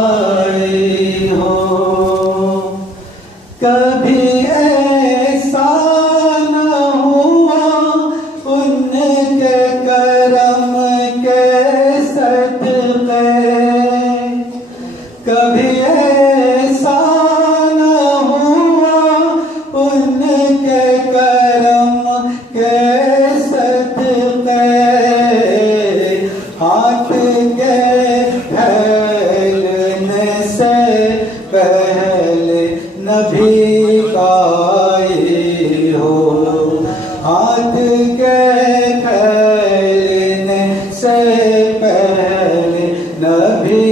تنہائی ہو کبھی ایسا نہ ہوا ان کے کرم کے صدقے کبھی ایسا نہ ہوا ان کے کرم کے صدقے ہاتھ کے پھیلنے سے پہلے نبی آئی ہو ہاتھ کے پھیلنے سے پہلے نبی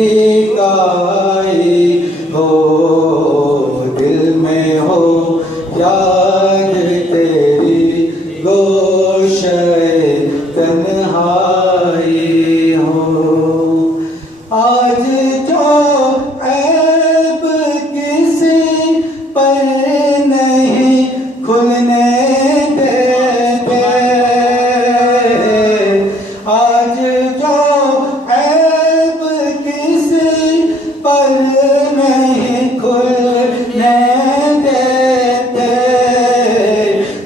آئی ہو دل میں ہو یاد تیری گوشے تنہائی ہو آج جو عیب کسی پر نہیں کھلنے دیتے آج جو عیب کسی پر نہیں کھلنے دیتے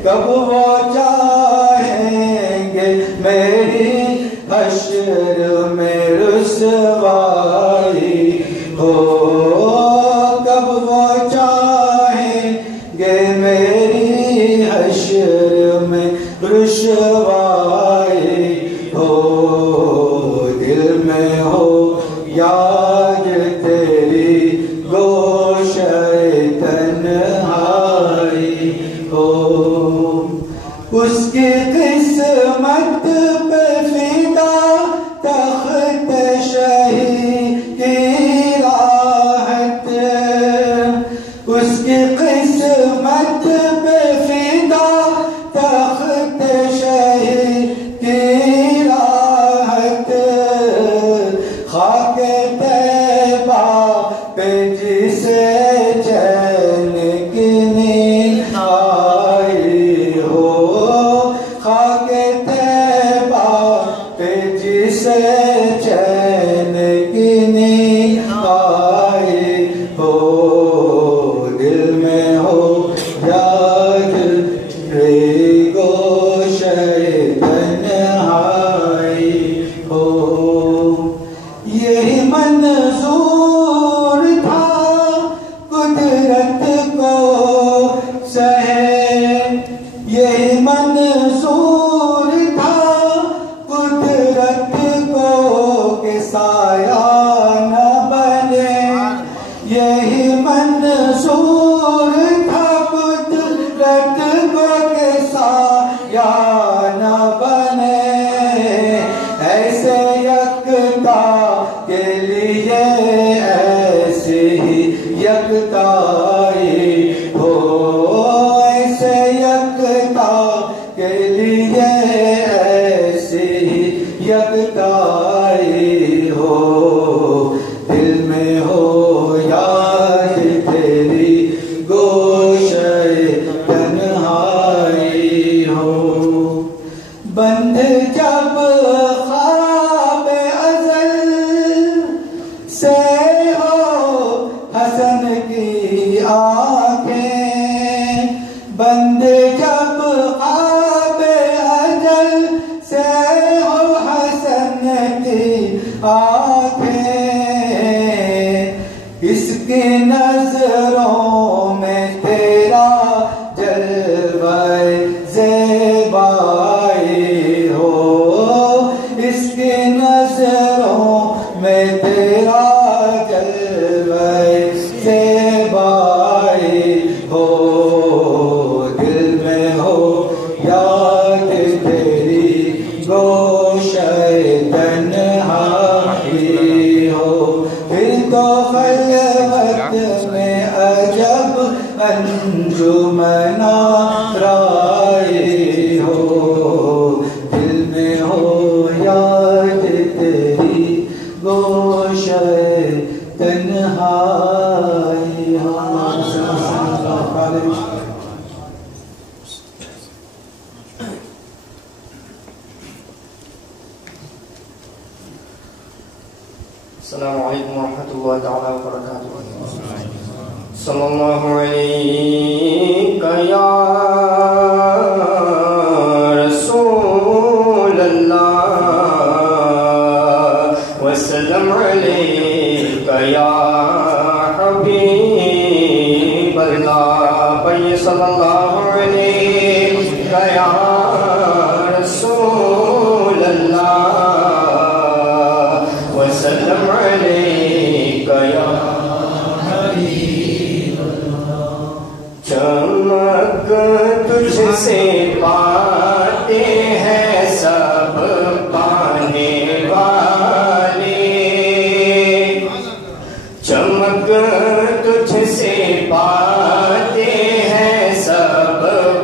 کب وہ چاہیں گے میری حشر میں رسوائی ہو کب وہ چاہیں گے میری حشر میں رسوائی ہو دل میں ہو یاد تیری گوشے تنہائی ہو اس کی قسمت پہ فدا تخت شہی کی راحت اس کی قسمت پہ فدا تخت شہی کی راحت خاک طیبہ پہ جسے چین کی نیند آئی ہو خاک طیبہ پہ جسے چین کی نیند آئی ہو دل میں ہو یاد تیری گوشے تنہائی ہو یہی منظور تھا قدرت کو سہے یہی منظور تھا قدرت کو کہ سایہ نہ بنے یہی منظور تھا قدرت کو کہ سایہ نہ بنے ایسے یکتا کے لیے ایسے ہی یکتائی ہو ایسے یکتا کے لیے ایسے ہی یکتائی ہو دل میں ہو یاد تیری گوشے تنہائی ہو بند جب خواب ازل سے ہو حسن کی آنکھیں بند جب خواب ازل سے ہو حسن کی آنکھیں اس کی نظروں میں تیرا جلوہ زیبائی ہو اس کی نظروں میں تیرا جلوہ زیبائی ہو دل میں ہو یاد تیری گوشے تنہائی ہو پھر تو خلوت میں عجب انجمن آرائی ہو دل میں ہو یاد تیری گوشے تنہائی ہو السلام علیکم ورحمۃ اللہ تعالی وبرکاتہ. صلی اللہ علیہ یا رسول اللہ وسلم علیک یا حبیب اللہ. پڑھیے صلی اللہ علیہ یا رسول اللہ وسلم علیک یا حبیب اللہ. چمک تجھ سے پاتے ہیں سب پانے والے. چمک تجھ سے پاتے ہیں سب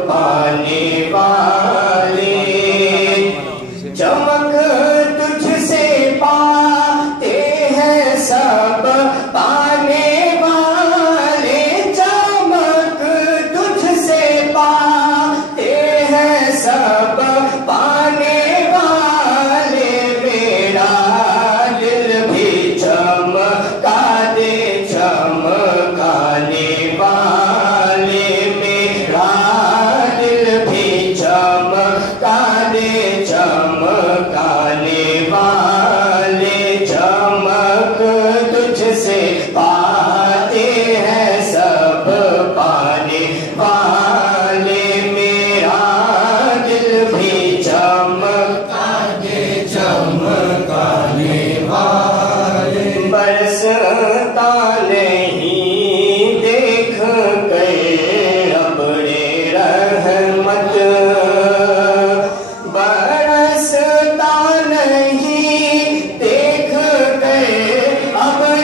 پانے والے. چمک تجھ سے پاتے ہیں سب پانے والے. چمک تجھ سے پاتے ہیں سب پانے والے. میرا دل بھی چمکا دے چمکانے والے. میرا دل بھی چمکا دے چمکانے والے. چمک تجھ سے پاتے ہیں سب پانے والے. میرا دل بھی چمکا دے چمکانے والے. برستا نہیں دیکھ کر ابر رحمت. برستا نہیں دیکھ کر ابر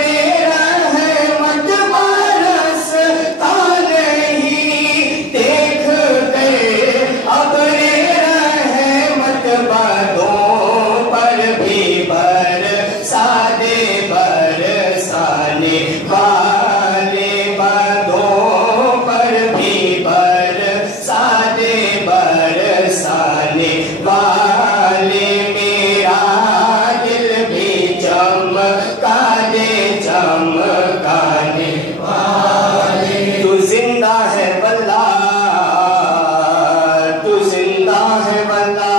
رحمت. برستا نہیں دیکھ کر ابر رحمت. بادوں پر بھی برسا دے برسانے والے. بادوں پر بھی برسا دے برسانے والے. میرا دل بھی چمکا دے چمکانے والے. تو زندہ ہے واللہ تو زندہ ہے واللہ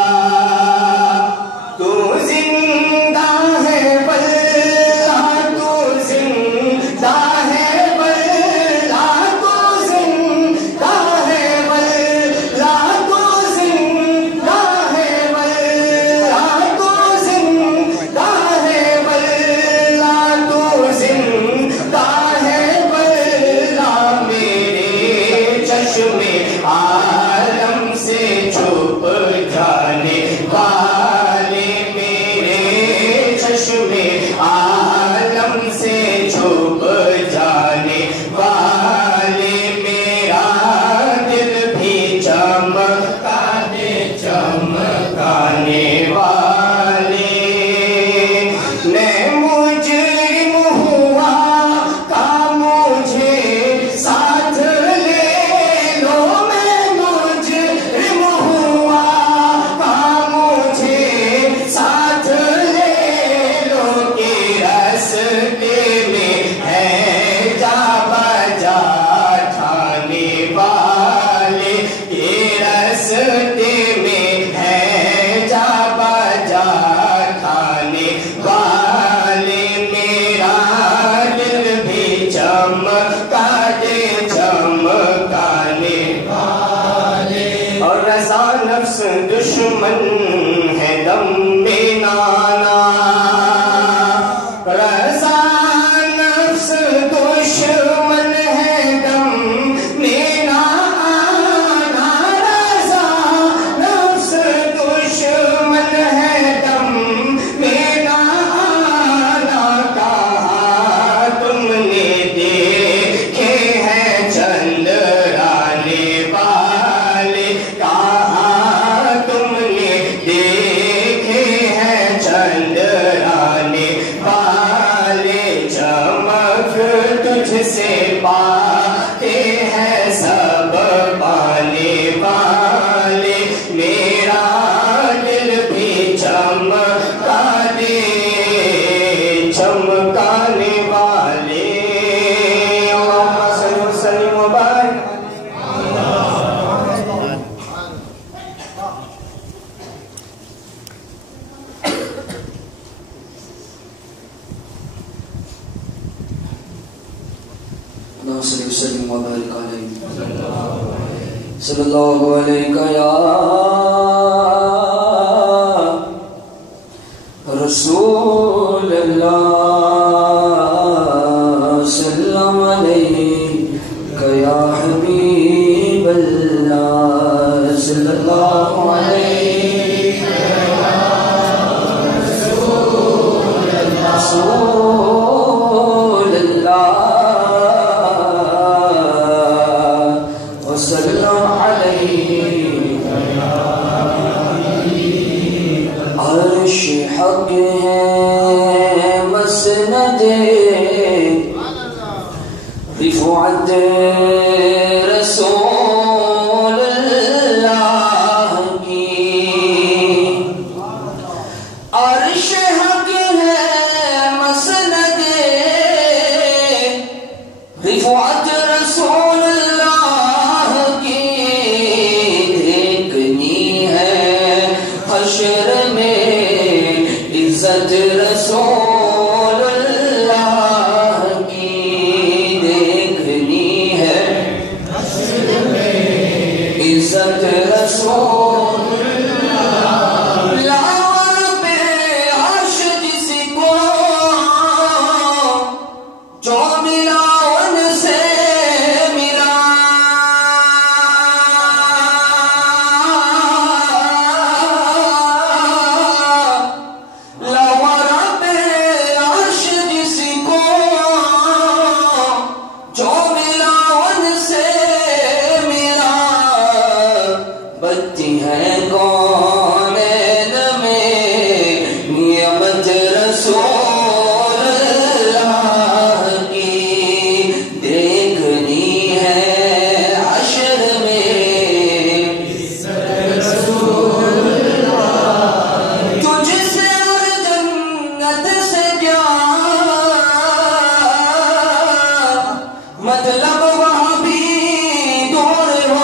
تو زندہ ہے واللہ تو زندہ ہے واللہ تو زندہ ہے واللہ تو زندہ ہے واللہ تو زندہ ہے واللہ تو زندہ ہے واللہ. میرے چشمے عالم سے چھپ جانے والے. میرے چشمے عالم سے چھپ جانے والے. میرا دل بھی چمکا دے چمکانے والے. میں مجرم ہوا کا مجھے ساتھ لے لو. میں مجرم ہوا کا مجھے ساتھ لے لو. کہ راستے میں ہے جا بجا ٹھانے والے. کہ راستے میں ہے جا بجا ٹھانے والے. میرا دل بھی چمکا دے چمکانے والے. اور رضا نفس دشمن ہے دم میں نانا. رضا نفس دشمن ہے دم میں نانا. رضا نفس دشمن ہے دم میں نانا. کہاں تم نے دیکھے ہیں چندرانے والے. کہاں تم نے دیکھے صلی اللہ علیہ یا رسول اللہ، سلام علیک یا حبیب اللہ، صلی اللہ علیہ رسول اللہ وسلم علیہ، عرش حق ہے مسند رفعت رسول اللہ کی، عرش حق ہے مسند رفعت رسول اللہ کی، دیکھنی ہے حشر میں عزت رسول اللہ کی، دیکھنی ہے حشر میں عزت رسول اللہ، لاور پہ عرش جس کو جو ملا ان سے ملا، لاور پہ عرش جس کو جو ملا ان سے ملا، بچی ہے کونین میں نعمت رسول اللہ کی، دیکھنی ہے حشر میں رسول اللہ، تجھ سے اور جنت سے کیا مطلب وہاں بھی دور ہو،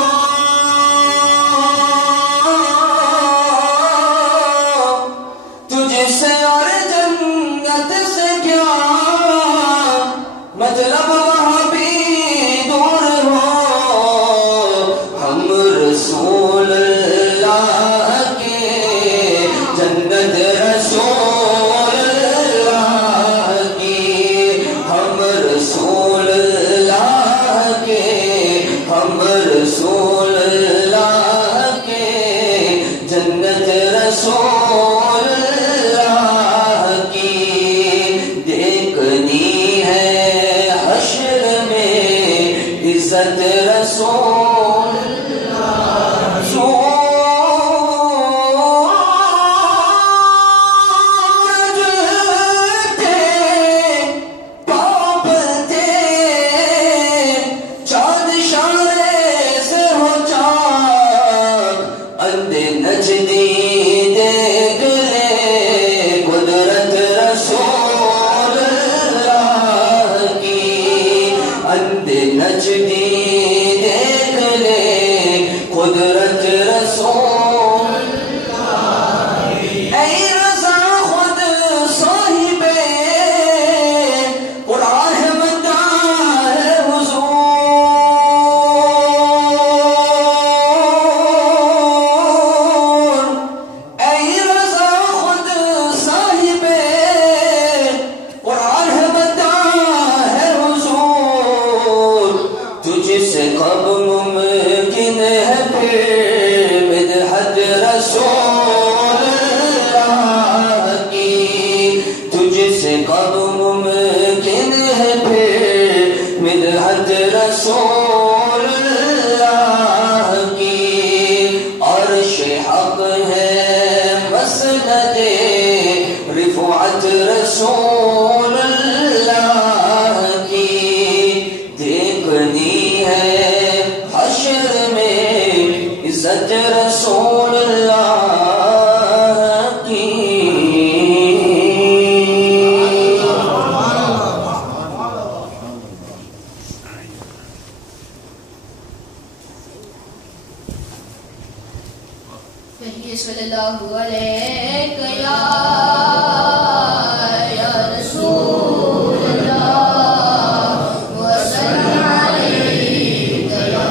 تجھ سے اور جنت سے کیا مطلب وہاں بھی دور ہو، ہم رسول اللہ کے جنت رسول اللہ کی، ہم رسول اللہ کے، ہم رسول اللہ کے جنت رسول اللہ کی، دیکھنی ہے حشر میں عزت رسول اللہ، سورج تھے پاپ تھے چاند اشارے سے ہو چاند، اندھے نجدی دیکھ لے قدرت رسول اللہ کی، اندھے نجدی دیکھ لے قدرت رسول اللہ کی، اے رضا خود صاحب قرآن ہے بتا ہے حضور، اے رضا خود صاحب قرآن ہے بتا ہے حضور، تجھ سے کب ممکن ہے پھر مدحت رسول اللہ کی، تجھ سے کب ممکن ہے پھر مدحت رسول اللہ کی، عرش حق ہے مسند رفعت رسول اللہ کی، دیکھنی ہے حشر میں عزت رسول اللہ کی، کہیے صلی اللہ علیہ یا رسول اللہ وسلم علیہ یا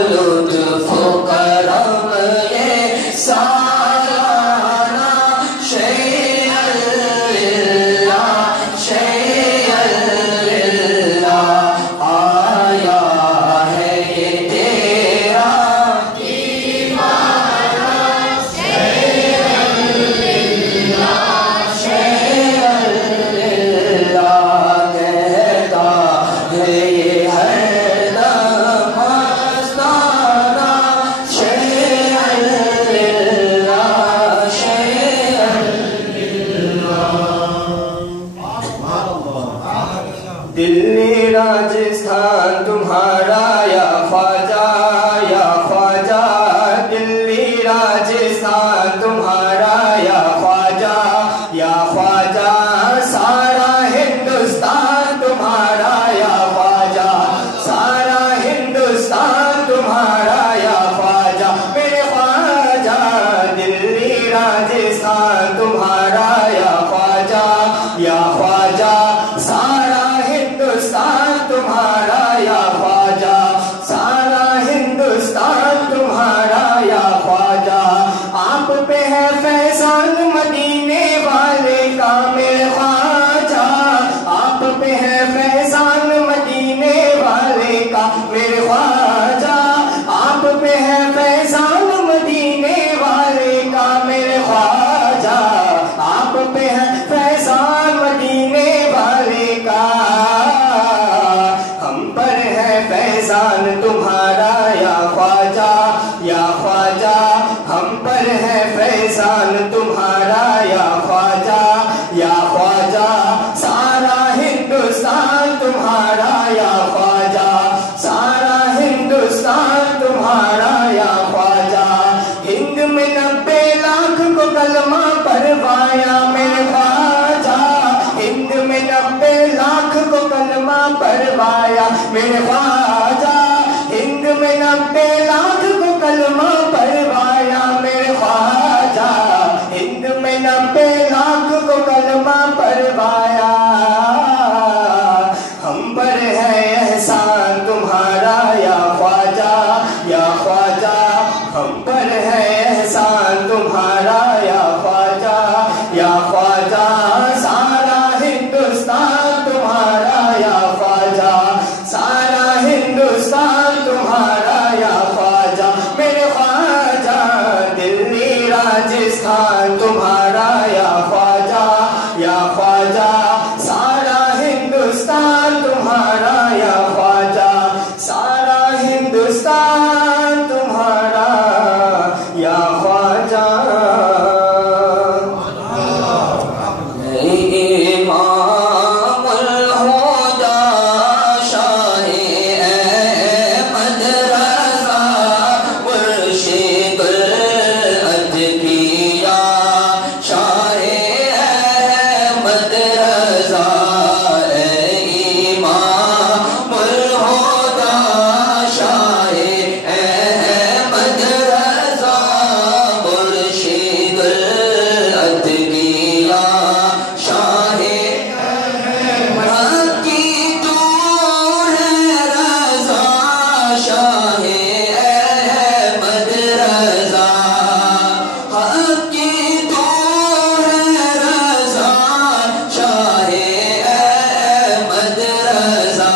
لطف و کرم یہ سالانہ شیئا للہ شیئا للہ آیا ہے یہ تیرا دیوانہ شیئا للہ شیئا للہ کہتا ہے یہ ہر دم مستانہ شیئا للہ شیئا دلی راجستھان تمہارا یا خواجہ دلی راجستھان تمہارا یا خواجہ سارا ہندوستان تمہارا یا خواجہ سارا ہندوستان تمہارا یا خواجہ میرے خواجہ دلی راجستھان تمہارا یا خواجہ سارا ہندوستان تمہارا یا خواجہ سارا ہندوستان تمہارا یا خواجہ آپ پہ ہے فیضان مدینے والے کا میرے خواجہ آپ پہ ہے فیضان مدینے والے کا میرے خواجہ آپ پہ ہے فیضان مدینے والے کا میرے خواجہ آپ پہ ہے فیضان مدینے والے کا ہم پر ہے فیضان تمہارا یا خواجہ ہم پر ہے فیضان تمہارا یا خواجہ سارا ہندوستان تمہارا یا خواجہ سارا ہندوستان تمہارا یا خواجہ ہند میں 90 لاکھ کو کلمہ پڑھوایا میرے خواجہ ہند میں 90 لاکھ کو کلمہ پڑھوایا میرے خواجہ ہند میں 90 لاکھ کو کلمہ پڑھوایا میرے خواجہ ہند میں 90 لاکھ کو کلمہ پڑھوایا ہم پر ہے احسان تمہارا یا خواجہ ہم پر ہے احسان تمہارا یا خواجہ سارا ہندوستان تمہارا یا خواجہ سارا ہندوستان تمہارا یا خواجہ میرے خواجہ دلی راجستھان تمہارا یا خواجہ سارا ہندوستان تمہارا یا خواجہ سارا ہندوستان تمہارا یا خواجہ امام الہدی شاہ احمد رضا مرشد الادبیاء شاہ احمد رضا امام الہدی شاہ احمد رضا مرشد الادبیاء شاہ حق کی تو ہے رضا شاہ احمد رضا حق کی تو ہے رضا شاہ احمد رضا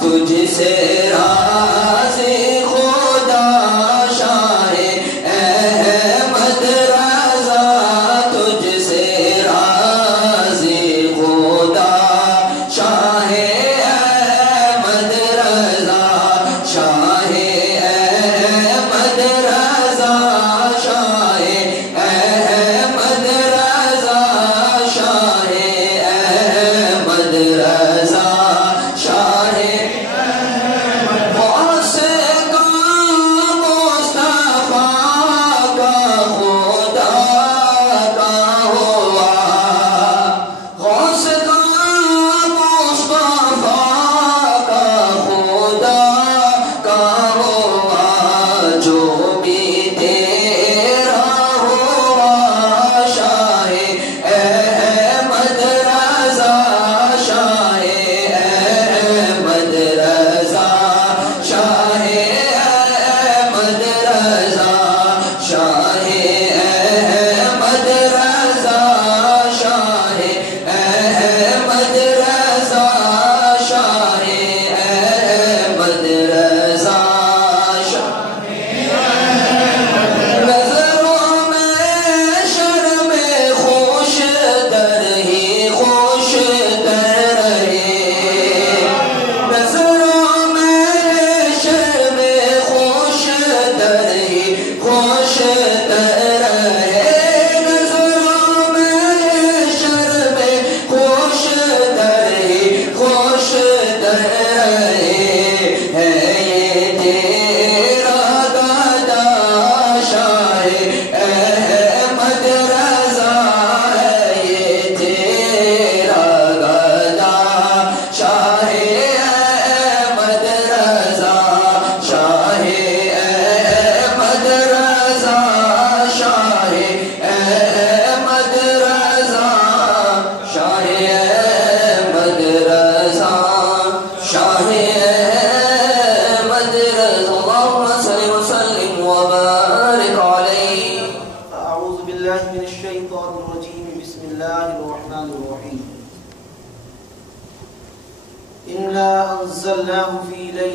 تجھ سے راضی خدا شاہ احمد رضا تجھ سے راضی خدا شاہ احمد رضا شاہ احمد رضا شاہ احمد رضا شاہ احمد رضا شاہ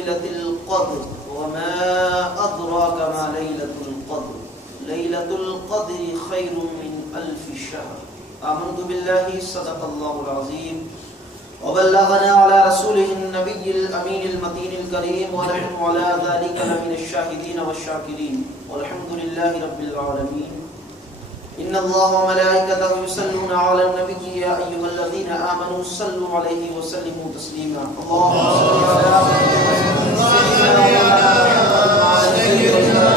ليلة القدر وما أدراك ما ليلة القدر ليلة القدر خير من 1000 شهر آمنت بالله صدق الله العظيم وبلغنا على رسوله النبي الأمين المتين الكريم ونحن على ذلك لمن الشاهدين والشاكرين والحمد لله رب العالمين إن الله وملائكته يصلون على النبي يا أيها الذين آمنوا صلوا عليه وسلموا تسليما اللهم صل على سيدنا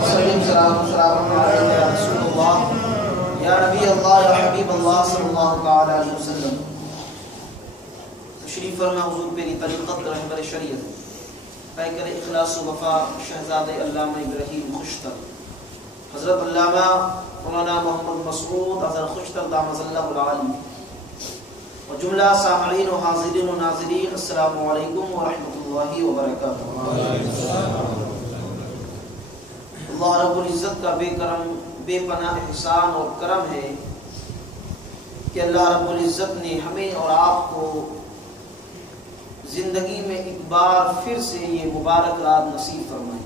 وسلم سلاما عليك يا رسول الله يا نبي الله يا حبيب الله صلى الله عليه وسلم تشریف فرما حضور پیری طریقت رہبر شریعت پیکر اخلاص و وفا شہزادہ علامہ ابراہیم خوشتر حضرت علامہ مولانا محمد مسعود حضرت خوشتر دامت اللہ العالی و جملہ سامعین و حاضرین و ناظرین السلام علیکم ورحمۃ اللہ وبرکاتہ. اللہ رب العزت کا بے پناہ احسان اور کرم ہے کہ اللہ رب العزت نے ہمیں اور آپ کو زندگی میں ایک بار پھر سے یہ مبارک رات نصیب فرمائے.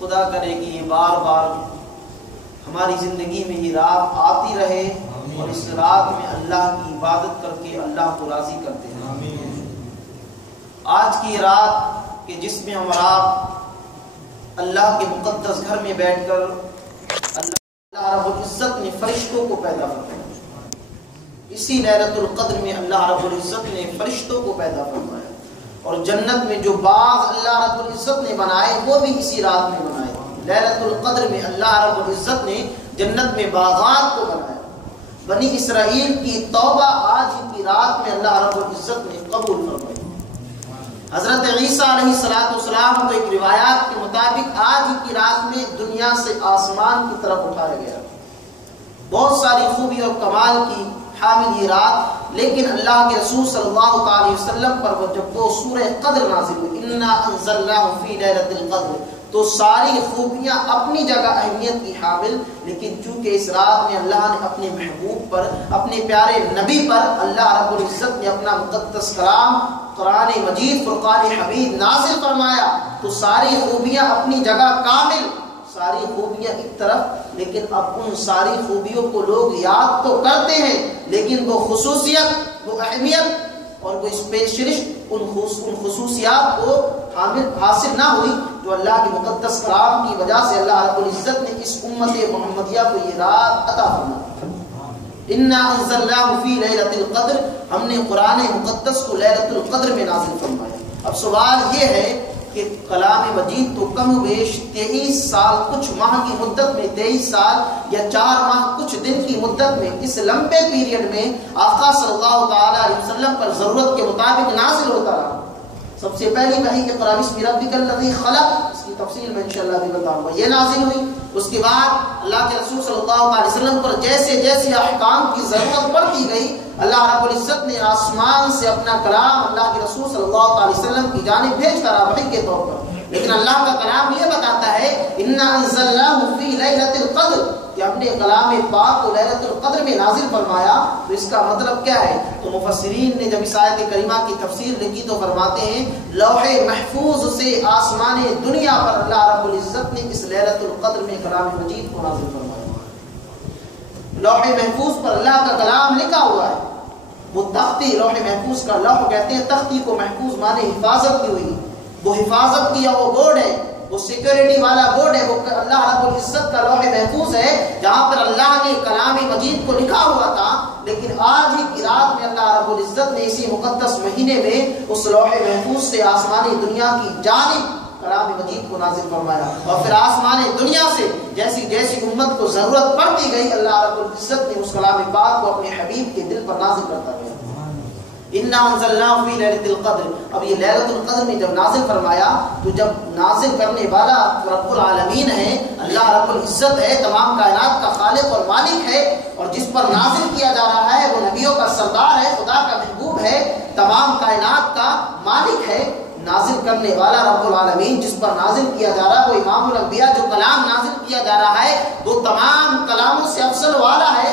خدا کرے کہ یہ بار بار ہماری زندگی میں یہ رات آتی رہے اور اس رات میں اللہ کی عبادت کر کے اللہ کو راضی کرتے ہیں. آج کی رات کہ جس میں ہم آپ اللہ کے مقدس گھر میں بیٹھ کر اللہ رب العزت نے فرشتوں کو پیدا فرمایا. اسی لیلۃ القدر میں اللہ رب العزت نے فرشتوں کو پیدا فرمایا اور جنت میں جو باغ اللہ رب العزت نے بنائے وہ بھی اسی رات میں بنائے. لیلۃ القدر میں اللہ رب العزت نے جنت میں باغات کو بنایا. بنی اسرائیل کی توبہ آج کی رات میں اللہ رب العزت نے قبول فرمائی. حضرت عیسیٰ علیہ السلام کو ایک روایات کے مطابق آج کی رات میں دنیا سے آسمان کی طرف اٹھایا گیا. بہت ساری خوبی اور کمال کی حامل یہ رات، لیکن اللہ کے رسول صلی اللہ علیہ وسلم پر جب وہ سورہ قدر نازل ہوئی انا انزلناہ فی لیلۃ القدر تو ساری خوبیاں اپنی جگہ اہمیت کی حامل، لیکن چونکہ اس رات میں اللہ نے اپنے محبوب پر اپنے پیارے نبی پر اللہ رب العزت نے اپنا مقدس کلام قرآن مجید فرقان حمید نازل فرمایا تو ساری خوبیاں اپنی جگہ کامل، ساری خوبیاں ایک طرف، لیکن اب ان ساری خوبیوں کو لوگ یاد تو کرتے ہیں لیکن وہ خصوصیت، وہ اہمیت اور وہ اسپیشلسٹ ان خصوصیات کو حاصل نہ ہوئی جو اللہ کے مقدس کلام کی وجہ سے اللہ رب العزت نے اس امت محمدیہ کو یہ رات عطا فرمائی. انا انزلناہ فی لیلۃ القدر، ہم نے قرآن مقدس کو لیلۃ القدر میں نازل فرمایا. اب سوال یہ ہے کہ کلام مجید تو کم و بیش 23 سال کچھ ماہ کی مدت میں، 23 سال یا 4 ماہ کچھ دن کی مدت میں، اس لمبے پیریڈ میں آقا صلی اللہ تعالی علیہ وسلم پر ضرورت کے مطابق نازل ہوتا رہا. سب سے پہلی وحی اقرا بسم ربک الذی خلق، اس کی تفصیل میں انشاءاللہ بھی بتاؤں گا، یہ نازل ہوئی. اس کے بعد اللہ کے رسول صلی اللہ علیہ وسلم پر جیسے جیسے احکام کی ضرورت پڑتی گئی اللہ رب العزت نے آسمان سے اپنا کلام اللہ کے رسول صلی اللہ علیہ وسلم کی جانب بھیجتا رہا وحی کے طور پر. لیکن اللہ کا کلام یہ بتاتا ہے انا انزلناہ فی لیلۃ القدر کہ ہم نے کلام پاک کو لیلۃ القدر میں نازل فرمایا. تو اس کا مطلب کیا ہے؟ تو مفسرین نے جب اس آیت کریمہ کی تفسیر لکھی تو فرماتے ہیں لوح محفوظ سے آسمان دنیا پر اللہ رب العزت نے اس لیلۃ القدر میں کلام مجید کو نازل فرمایا. لوح محفوظ پر اللہ کا کلام لکھا ہوا ہے. وہ تختی لوح محفوظ کا لوح کہتے ہیں، تختی کو محفوظ مانے حفاظت کی ہوئی، وہ حفاظت کیا وہ بورڈ ہے، وہ سیکیورٹی والا بورڈ ہے، وہ اللہ رب العزت کا لوح محفوظ ہے جہاں پر اللہ نے کلام مجید کو لکھا ہوا تھا. لیکن آج ہی کی رات میں اللہ رب العزت نے اسی مقدس مہینے میں اس لوح محفوظ سے آسمانی دنیا کی جانب کلام مجید کو نازل فرمایا. اور پھر آسمان دنیا سے جیسی جیسی امت کو ضرورت پڑتی گئی اللہ رب العزت نے اس کلام پاک کو اپنے حبیب کے دل پر نازل کرتا گیا. انا انزلناہ فی لیلۃ القدر، اب یہ لیلۃ القدر میں جب نازل فرمایا تو جب نازل کرنے والا رب العالمین ہے، اللہ رب العزت ہے، تمام کائنات کا خالق اور مالک ہے، اور جس پر نازل کیا جا رہا ہے وہ نبیوں کا سردار ہے، خدا کا محبوب ہے، تمام کائنات کا مالک ہے. نازل کرنے والا رب العالمین جس پر نازل کیا جا رہا ہے وہ امام الانبیاء، جو کلام نازل کیا جا رہا ہے وہ تمام کلاموں سے افضل والا ہے.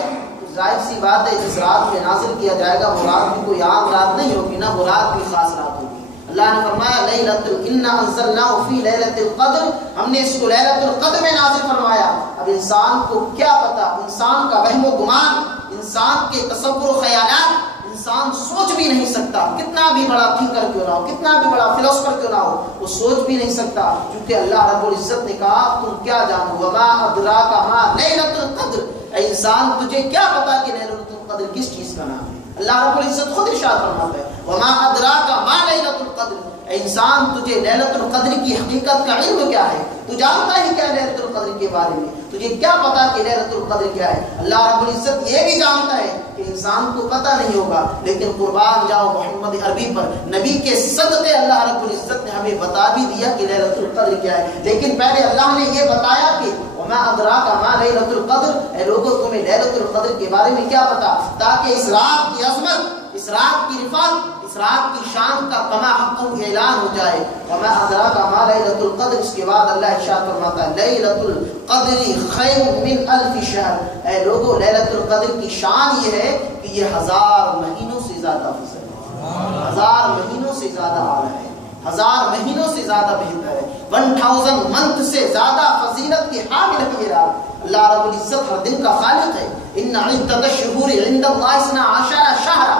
ظاہر سی بات ہے جس رات میں نازل کیا جائے گا وہ رات بھی کوئی عام رات نہیں ہوگی، نہ وہ رات بھی خاص رات ہوگی، اللہ نے فرمایا لیلۃ انا انزلناہ فی لیلۃ القدر، ہم نے اس کو لیلۃ القدر میں نازل فرمایا۔ اب انسان کو کیا پتا، انسان کا وہم و گمان، انسان کے تصور و خیالات انسان سوچ بھی نہیں سکتا، کتنا بھی بڑا تھنکر کیوں نہ ہو، کتنا بھی بڑا فلسفر کیوں نہ ہو، وہ سوچ بھی نہیں سکتا، کیونکہ اللہ رب العزت نے کہا تم کیا جانو، وما ادراک ما لیلۃ القدر، اے انسان تجھے کیا پتا کہ لیلۃ القدر کس چیز کا نام ہے۔ اللہ رب العزت خود ارشاد فرماتا ہے وما ادراک ما لیلۃ القدر، اے انسان تجھے لیلۃ القدر کی حقیقت کا علم کیا ہے، تو جانتا ہی کیا لیلۃ القدر کے بارے میں، تجھے کیا پتا کہ لیلۃ القدر کیا ہے۔ اللہ رب العزت یہ بھی جانتا ہے کہ انسان کو پتہ نہیں ہوگا، لیکن قربان جاؤ محمد عربی پر، نبی کے صدقے اللہ رب العزت نے ہمیں بتا بھی دیا کہ لیلۃ القدر کیا ہے، لیکن پہلے اللہ نے یہ بتایا کہ وما ادراک ما لیلۃ القدر، اے لوگوں تمہیں لیلۃ القدر کے بارے میں کیا پتا، تاکہ اس رات کی عظمت، اس رات کی رفعت، اس رات کی شان کا کما حق اعلان ہو جائے۔ وما ادراک ما لیلۃ القدر، اس کے بعد اللہ ارشاد فرماتا ہے لیلۃ القدر خیر من الف شہر، اے لوگوں لیلۃ القدر کی شان یہ ہے کہ یہ 1000 مہینوں سے زیادہ فضل ہے، 1000 مہینوں سے زیادہ اعلی ہے، 1000 مہینوں سے زیادہ بہتر ہے، 1000 منتھ سے زیادہ فضیلت کی حامل ہے یہ رات۔ اللہ رب العزت ہر دن کا خالق ہے، ان عدت الشہور عند اللہ 12 شہرا،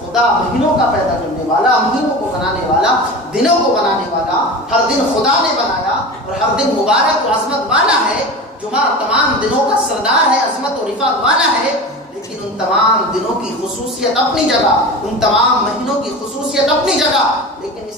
خدا مہینوں کا پیدا کرنے والا، مہینوں کو بنانے والا، دنوں کو بنانے والا، ہر دن خدا نے بنایا اور ہر دن مبارک و عظمت والا ہے۔ جمعہ تمام دنوں کا سردار ہے، عظمت و رفعت والا ہے، لیکن ان تمام دنوں کی خصوصیت اپنی جگہ، ان تمام مہینوں کی خصوصیت اپنی جگہ، لیکن اس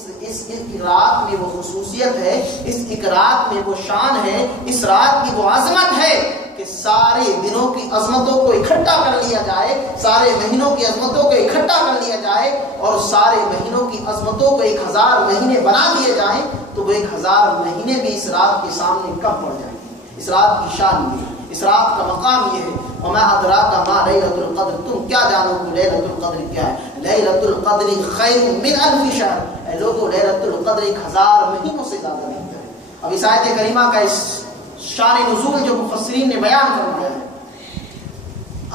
رات میں وہ خصوصیت ہے، اس ایک رات میں وہ شان ہے، اس رات کی وہ عظمت ہے کہ سارے دنوں کی عظمتوں کو اکٹھا کر لیا جائے، سارے مہینوں کی عظمتوں کو اکٹھا کر لیا جائے اور سارے مہینوں کی عظمتوں کو 1000 مہینے بنا دیے جائیں، تو وہ 1000 مہینے بھی اس رات کے سامنے کم پڑ جائیں گے۔ اس رات کی شان یہ ہے، اس رات کا مقام یہ ہے۔ وما ادراک ما لیلۃ القدر، تم کیا جانو کہ لیلۃ القدر کیا ہے۔ لیلۃ القدر خیر من الف شہر، اے لوگوں لیلۃ القدر 1000 مہینوں سے زیادہ بہتر ہے۔ اب اس آیت کریمہ کا اس شان نزول جو مفسرین نے بیان فرمایا ہے،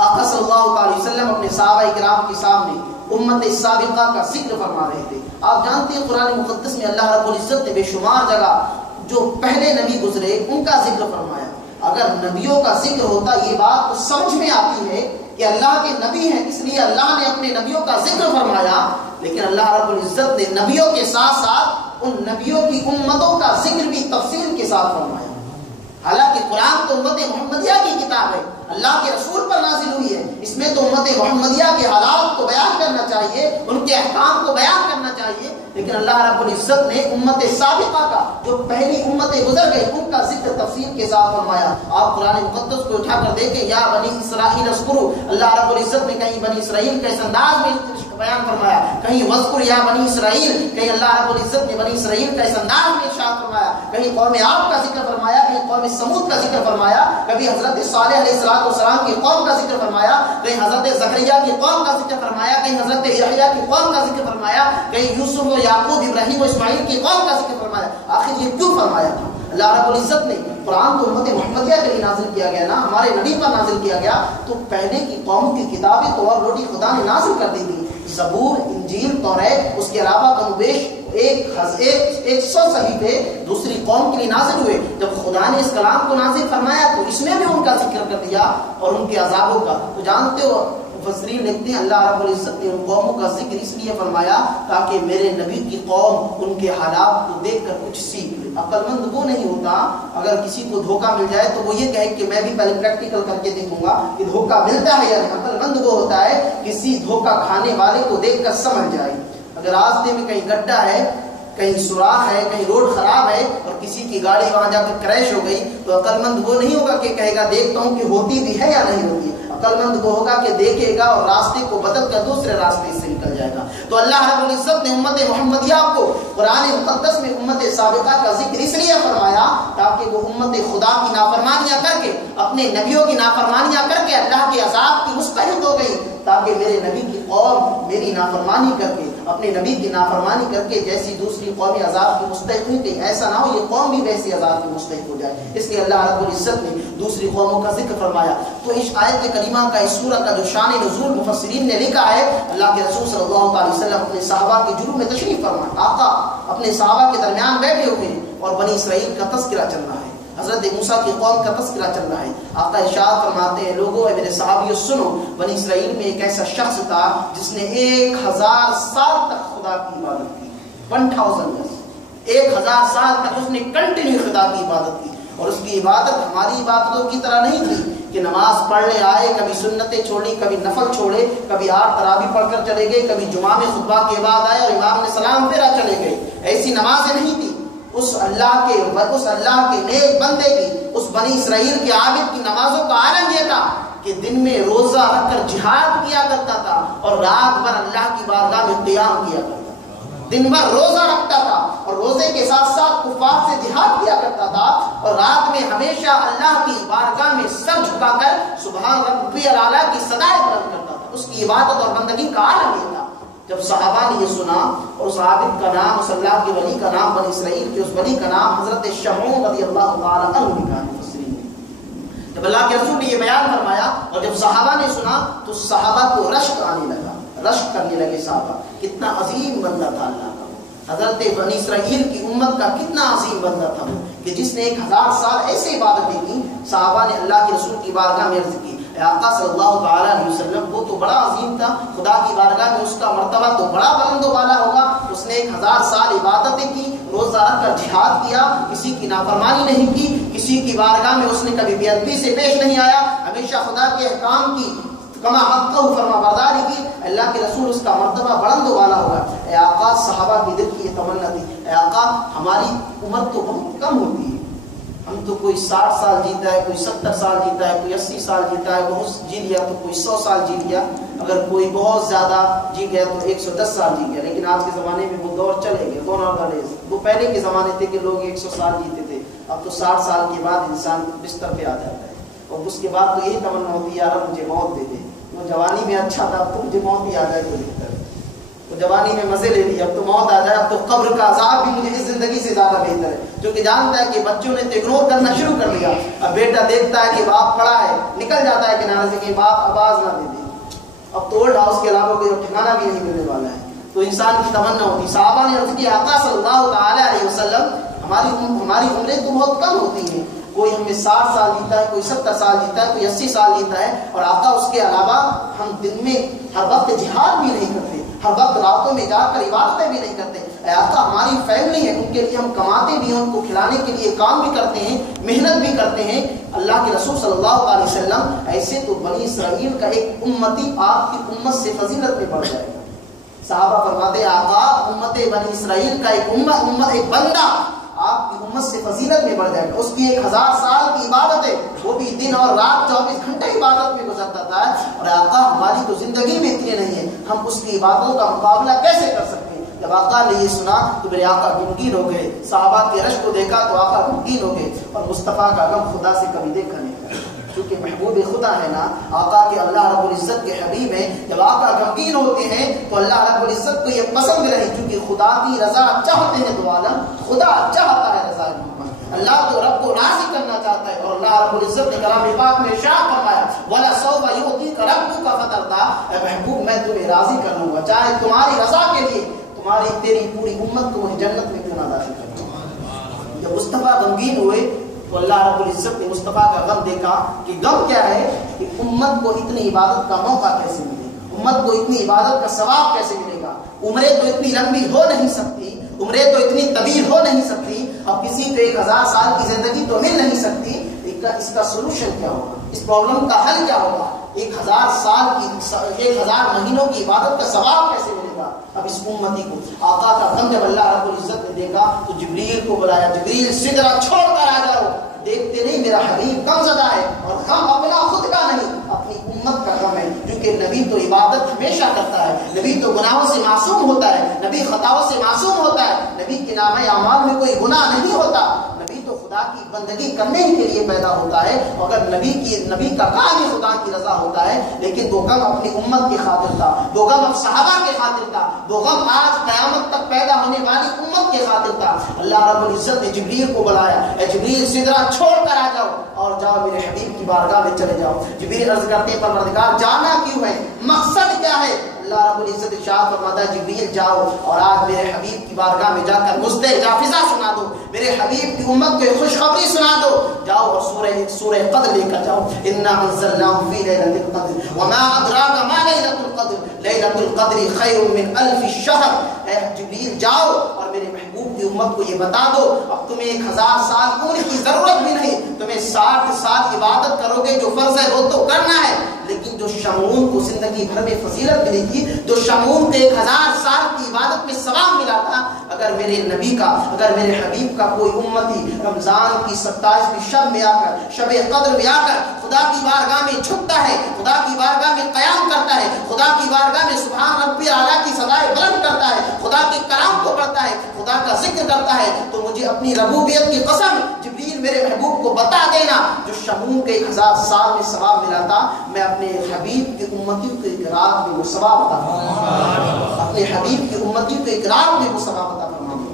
آقا صلی اللہ علیہ وسلم اپنے صحابہ کرام کے سامنے امت سابقہ کا ذکر فرما رہے تھے۔ آپ جانتے ہیں قرآن مقدس میں اللہ رب العزت نے بے شمار جگہ جو پہلے نبی گزرے ان کا ذکر فرمایا۔ اگر نبیوں کا ذکر ہوتا یہ بات تو سمجھ میں آتی ہے کہ اللہ کے نبی ہیں اس لیے اللہ نے اپنے نبیوں کا ذکر فرمایا، لیکن اللہ رب العزت نے نبیوں کے ساتھ ساتھ ان نبیوں کی امتوں کا ذکر بھی تفصیل کے ساتھ فرمایا۔ حالانکہ قرآن تو امت محمدیہ کی کتاب ہے، اللہ کے رسول پر نازل ہوئی ہے، اس میں تو امت محمدیہ کے حالات کو بیان کرنا چاہیے، ان کے احکام کو بیان کرنا چاہیے، لیکن اللہ رب العزت نے امت سابقہ کا جو پہلی امتیں گزر گئی ان کا ذکر تفصیل کے ساتھ فرمایا۔ آپ قرآن مقدس کو اٹھا کر دیکھیں، یا بنی اسرائیل اذکروا، اللہ رب العزت نے کہیں بنی اسرائیل کے اس انداز میں بیان فرمایا، کہیں وذکر یا بنی اسرائیل، کہیں اللہ رب العزت نے بنی اسرائیل کا اس انداز میں ارشاد فرمایا، کہیں قوم عاد کا ذکر فرمایا، کہیں قوم سمود کا ذکر فرمایا، کبھی حضرت صالح علیہ السلام کی قوم کا ذکر فرمایا، کہیں حضرت زکریا کی قوم کا ذکر فرمایا، کہیں حضرت یحییٰ کی قوم کا ذکر فرمایا، کہیں یوسف و یعقوب ابراہیم و اسماعیل کی قوم کا ذکر فرمایا۔ آخر یہ کیوں فرمایا تھا؟ اللہ رب العزت نے قرآن تو امت محمدیہ کے لیے نازل کیا گیا نا، ہمارے نبی پر نازل کیا گیا، تو پہلے کی قوموں کی کتابیں تو آلریڈی خدا نے نازل کر دی تھی، زبور، انجیل، توریت، اس کے علاوہ کم و بیش 100 صحیفے دوسری قوم کے لیے نازل ہوئے۔ جب خدا نے اس کلام کو نازل فرمایا تو اس میں بھی ان کا ذکر کر دیا اور ان کے عذابوں کا۔ تو جانتے ہو مفسرین لکھتے ہیں اللہ رب العزت نے ان قوموں کا ذکر اس لیے فرمایا تاکہ میرے نبی کی قوم ان کے حالات کو دیکھ کر کچھ سیکھ لے۔ عقل مند وہ نہیں ہوتا اگر کسی کو دھوکہ مل جائے تو وہ یہ کہے کہ میں بھی پہلے پریکٹیکل کر کے دیکھوں گا کہ دھوکہ ملتا ہے یا نہیں۔ عقل مند وہ ہوتا ہے کسی دھوکہ کھانے والے کو دیکھ کر سمجھ جائے۔ اگر راستے میں کہیں گڈھا ہے، کہیں سوراخ ہے، کہیں روڈ خراب ہے اور کسی کی گاڑی وہاں جا کر کریش ہو گئی تو عقل مند وہ نہیں ہوگا کہ کہے گا دیکھتا ہوں کہ ہوتی بھی ہے یا نہیں ہوتی ہے۔ عقل مند وہ ہوگا کہ دیکھے گا اور راستے کو بدل کر دوسرے راستے سے نکل جائے گا۔ تو اللہ رب العزت نے امت محمدیہ کو قرآن مقدس میں امت سابقہ کا ذکر اس لیے فرمایا تاکہ وہ امت خدا کی نافرمانیاں کر کے، اپنے نبیوں کی نافرمانیاں کر کے اللہ کے عذاب کی مستحق ہو گئی، تاکہ میرے نبی کی قوم میری نافرمانی کر کے اپنے نبی کی نافرمانی کر کے جیسی دوسری قومی عذاب کی مستحق ہوئی، کہ ایسا نہ ہو یہ قوم بھی ویسی عذاب کی مستحق ہو جائے، اس لیے اللہ رب العزت نے دوسری قوموں کا ذکر فرمایا۔ تو اس آیت کریمہ کا، اس سورہ کا جو شان نزول مفسرین نے لکھا ہے، اللہ کے رسول صلی اللہ علیہ وسلم اپنے صحابہ کے جلوس میں تشریف فرمائے، آقا اپنے صحابہ کے درمیان بیٹھے ہوئے ہیں اور بنی اسرائیل کا تذکرہ چل رہا ہے، حضرت موسیٰ کی قوم کا تذکرہ چل رہا ہے۔ آقا ارشاد فرماتے ہیں، لوگوں اے میرے صحابیو سنو، بنی اسرائیل میں ایک ایسا شخص تھا جس نے 1000 سال تک خدا کی عبادت کی، 1000 years، 1000 سال تک اس نے کنٹینیو خدا کی عبادت کی، اور اس کی عبادت ہماری عبادتوں کی طرح نہیں تھی کہ نماز پڑھنے آئے، کبھی سنتیں چھوڑی، کبھی نفل چھوڑے، کبھی 8 تراویح پڑھ کر چلے گئے، کبھی جمعہ میں خطبہ کے بعد آئے اور امام نے سلام پھیرا چلے گئے، ایسی نمازیں نہیں تھی۔ اس اللہ کے نیک بندے کی، اس بنی اسرائیل کے عابد کی نمازوں کا عالم یہ تھا کہ دن میں روزہ رکھ کر جہاد کیا کرتا تھا اور رات بھر اللہ کی بارگاہ میں قیام کیا کرتا تھا، دن بھر روزہ رکھتا تھا اور روزے کے ساتھ ساتھ کفار سے جہاد کیا کرتا تھا، اور رات میں ہمیشہ اللہ کی بارگاہ میں سر جھکا کر سبحان ربی الاعلیٰ کی صدائے بلند کرتا تھا۔ اس کی عبادت اور بندگی کا عالم یہ تھا۔ جب صحابہ نے یہ سنا، اور اس عابد کا نام، اس اللہ کے ولی کا نام، بنی اسرائیل کے اس ولی کا نام حضرت شمعون رضی اللہ تعالیٰ عنہ لکھا ہے مفسرین نے۔ جب اللہ کے رسول نے یہ بیان فرمایا اور جب صحابہ نے سنا تو صحابہ کو رشک آنے لگا، رشک کرنے لگے صحابہ، کتنا عظیم بندہ تھا اللہ کا وہ، حضرت بنی اسرائیل کی امت کا کتنا عظیم بندہ تھا وہ، کہ جس نے 1000 سال ایسے عبادتیں کی۔ صحابہ نے اللہ کے رسول کی بارگاہ میں عرض کی، اے آقا صلی اللہ تعالیٰ علیہ وسلم، وہ تو بڑا عظیم تھا، خدا کی بارگاہ میں اس کا مرتبہ تو بڑا بلند و بالا ہوگا، اس نے 1000 سال عبادتیں کی، روزہ رکھ کر جہاد کیا، کسی کی نافرمانی نہیں کی، کسی کی بارگاہ میں اس نے کبھی بے ادبی سے پیش نہیں آیا، ہمیشہ خدا کے احکام کی کما حقہ فرما برداری کی، اللہ کے رسول اس کا مرتبہ بلند و بالا ہوگا۔ اے آقا، صحابہ کی دل کی یہ تمنا تھی، اے آقا ہماری عمر تو بہت کم ہوتی ہے، ہم تو کوئی 60 سال جیتا ہے، کوئی 70 سال جیتا ہے، کوئی 80 سال جیتا ہے، بہت جی لیا تو کوئی 100 سال جی لیا، اگر کوئی بہت زیادہ جی گیا تو 110 سال جی گیا۔ لیکن آج کے زمانے میں وہ دور چلے گئے، وہ پہلے کے زمانے تھے کہ لوگ 100 سال جیتے تھے، اب تو 60 سال کے بعد انسان بستر پہ آ جاتا ہے، اور اس کے بعد تو یہی تمنا ہوتی ہے، یار مجھے موت دے دے، وہ جوانی میں اچھا تھا، اب تو مجھے موت ہی آ جائے تو بہتر ہے، تو جوانی میں مزے لے لیے، اب تو موت آ جائے، اب تو قبر کا عذاب بھی مجھے اس زندگی سے زیادہ بہتر ہے۔ جو کہ جانتا ہے کہ بچوں نے تو اگنور کرنا شروع کر دیا، اب بیٹا دیکھتا ہے کہ باپ پڑا ہے، نکل جاتا ہے کنارے سے کہ باپ آواز نہ دے دے، اب تو اولڈ ہاؤس کے علاوہ کوئی ٹھکانا بھی نہیں ملنے والا ہے، تو انسان کی تمنا ہوتی۔ صحابہ نے عرض کیا، آقا صلی اللہ تعالی علیہ وسلم، ہماری عمریں تو بہت کم ہوتی ہیں، کوئی ہمیں 60 سال جیتا ہے، کوئی 70 سال جیتا ہے، کوئی 80 سال جیتا ہے، اور آقا اس کے علاوہ ہم دن میں ہر وقت جہاد بھی نہیں کرتے، ہر وقت راتوں میں جا کر عبادتیں بھی نہیں کرتے۔ اے آقا ہماری فیملی ہے، ان کے لیے ہم کماتے بھی ہیں، ان کو کھلانے کے لیے کام بھی کرتے ہیں، محنت بھی کرتے ہیں۔ اللہ کے رسول صلی اللہ علیہ وسلم، ایسے تو بنی اسرائیل کا ایک امتی آپ کی امت سے فضیلت میں بڑھ جائے گا۔ صحابہ فرماتے ہیں، آقا امت بنی اسرائیل کا ایک بندہ آپ کی امت سے فضیلت میں بڑھ جائے گا، اس کی 1000 سال کی عبادت ہے، وہ بھی دن اور رات 24 گھنٹے عبادت میں گزرتا تھا، اور آقا ہماری تو زندگی میں اتنے نہیں ہے، ہم اس کی عبادتوں کا مقابلہ کیسے کر سکتے ہیں؟ جب آقا نے یہ سنا تو میرے آقا غمگین ہو گئے، صحابہ کے رشک کو دیکھا تو آقا غمگین ہو گئے، اور مصطفیٰ کا غم خدا سے کبھی دیکھا نہیں تھا، چونکہ محبوب خدا ہے نا، آقا کے اللہ رب العزت کے حبیب ہیں، جب آقا غمگین ہوتے ہیں تو اللہ رب العزت کو یہ پسند نہیں، کیونکہ خدا کی رضا چاہتے ہیں دو عالم، خدا چاہتا ہے رضا محمد، اللہ تو رب کو راضی کرنا چاہتا ہے، اور اللہ رب العزت نے کلام پاک میں ارشاد فرمایا، وَلَسَوْفَ يُعْطِيكَ رَبُّكَ فَتَرْضَىٰ، اے محبوب میں تمہیں راضی کر لوں گا، چاہے تمہاری رضا کے لیے تیری پوری امت کو مجھے جنت میں کیوں نہ داخل کرنا۔ جب مصطفیٰ غمگین ہوئے تو اللہ رب العزت نے مصطفیٰ کا غم دیکھا کہ غم کیا ہے، کہ امت کو اتنی عبادت کا موقع کیسے ملے گا، امت کو اتنی عبادت کا ثواب کیسے ملے گا، عمریں تو اتنی لمبی ہو نہیں سکتی، عمریں تو اتنی طویل ہو نہیں سکتی، اب کسی کو 1000 سال کی زندگی تو مل نہیں سکتی، اس کا سولوشن کیا ہوگا، اس پرابلم کا حل کیا ہوگا، 1000 سال کی 1000 مہینوں کی عبادت کا ثواب کیسے ملے گا اب اس امتی کو۔ آقا کا غم جب اللہ رب العزت نے دیکھا تو جبریل کو بلایا، جبریل سدرہ چھوڑ کر آ جاؤ، دیکھتے نہیں میرا حبیب غم زدہ ہے، اور غم اپنا خود کا نہیں، اپنی امت کا غم ہے، کیونکہ نبی تو عبادت ہمیشہ کرتا ہے، نبی تو گناہوں سے معصوم ہوتا ہے، نبی خطاؤں سے معصوم ہوتا ہے، نبی کے نامہ اعمال میں کوئی گناہ نہیں ہوتا، نبی تو خدا خدا کی بندگی کرنے کے لیے پیدا ہوتا ہے. اگر نبی کا کام ہی خدا کی رضا ہوتا ہے، لیکن وہ غم اپنی امت کی خاطر تھا، وہ غم اب صحابہ کے خاطر تھا، وہ غم آج قیامت تک پیدا ہونے والی امت کے خاطر تھا. اللہ رب العزت نے جبریل کو بلایا، اے جبریل سدرہ چھوڑ کر آ جاؤ اور جاؤ میرے حبیب کی بارگاہ میں چلے جاؤ. جبریل عرض کرتے پروردگار جانا کیوں ہے، مقصد کیا ہے؟ اللہ رب العزت ارشاد فرماتا ہے جبریل جاؤ اور آج میرے حبیب کی بارگاہ میں جا کر مصدع جافظہ سنا دو، میرے حبیب کی امت کو خوشخبری سنا دو. جاؤ اور سورہ قدر لے کر جاؤ. انا انزلناه في ليلة القدر وما ادراك ما ليلة القدر ليلة القدر خير من الف شهر. اے جبریل جاؤ اور میرے محبوب کی امت کو یہ بتا دو اب تمہیں 1000 سال عمر کی ضرورت بھی نہیں، تمہیں 60 سال عبادت کرو گے جو فرض ہے وہ تو کرنا ہے، لیکن جو شمعون کو زندگی بھر میں فضیلت ملی تھی، جو شمعون کو 1000 سال کی عبادت میں ثواب ملا تھا، اگر میرے نبی کا، اگر میرے حبیب کا کوئی امتی رمضان کی 27ویں شب میں آ کر، شب قدر میں آ کر خدا کی بارگاہ میں جھکتا ہے، خدا کی بارگاہ میں قیام کرتا ہے، خدا کی بارگاہ میں سبحان ربی اعلیٰ کی صدائے بلند کرتا ہے، خدا کے کلام کو پڑھتا ہے، خدا کا ذکر کرتا ہے، تو مجھے اپنی ربوبیت کی قسم جبریل میرے محبوب کو بتا دینا جو شمعون کے 1000 سال میں ثواب ملا تھا، میں اپنے حبیب کی امتی کو ایک رات میں وہ ثواب عطا فرماؤں. اپنے حبیب کی امتی کو ایک رات میں وہ ثواب عطا فرماؤں.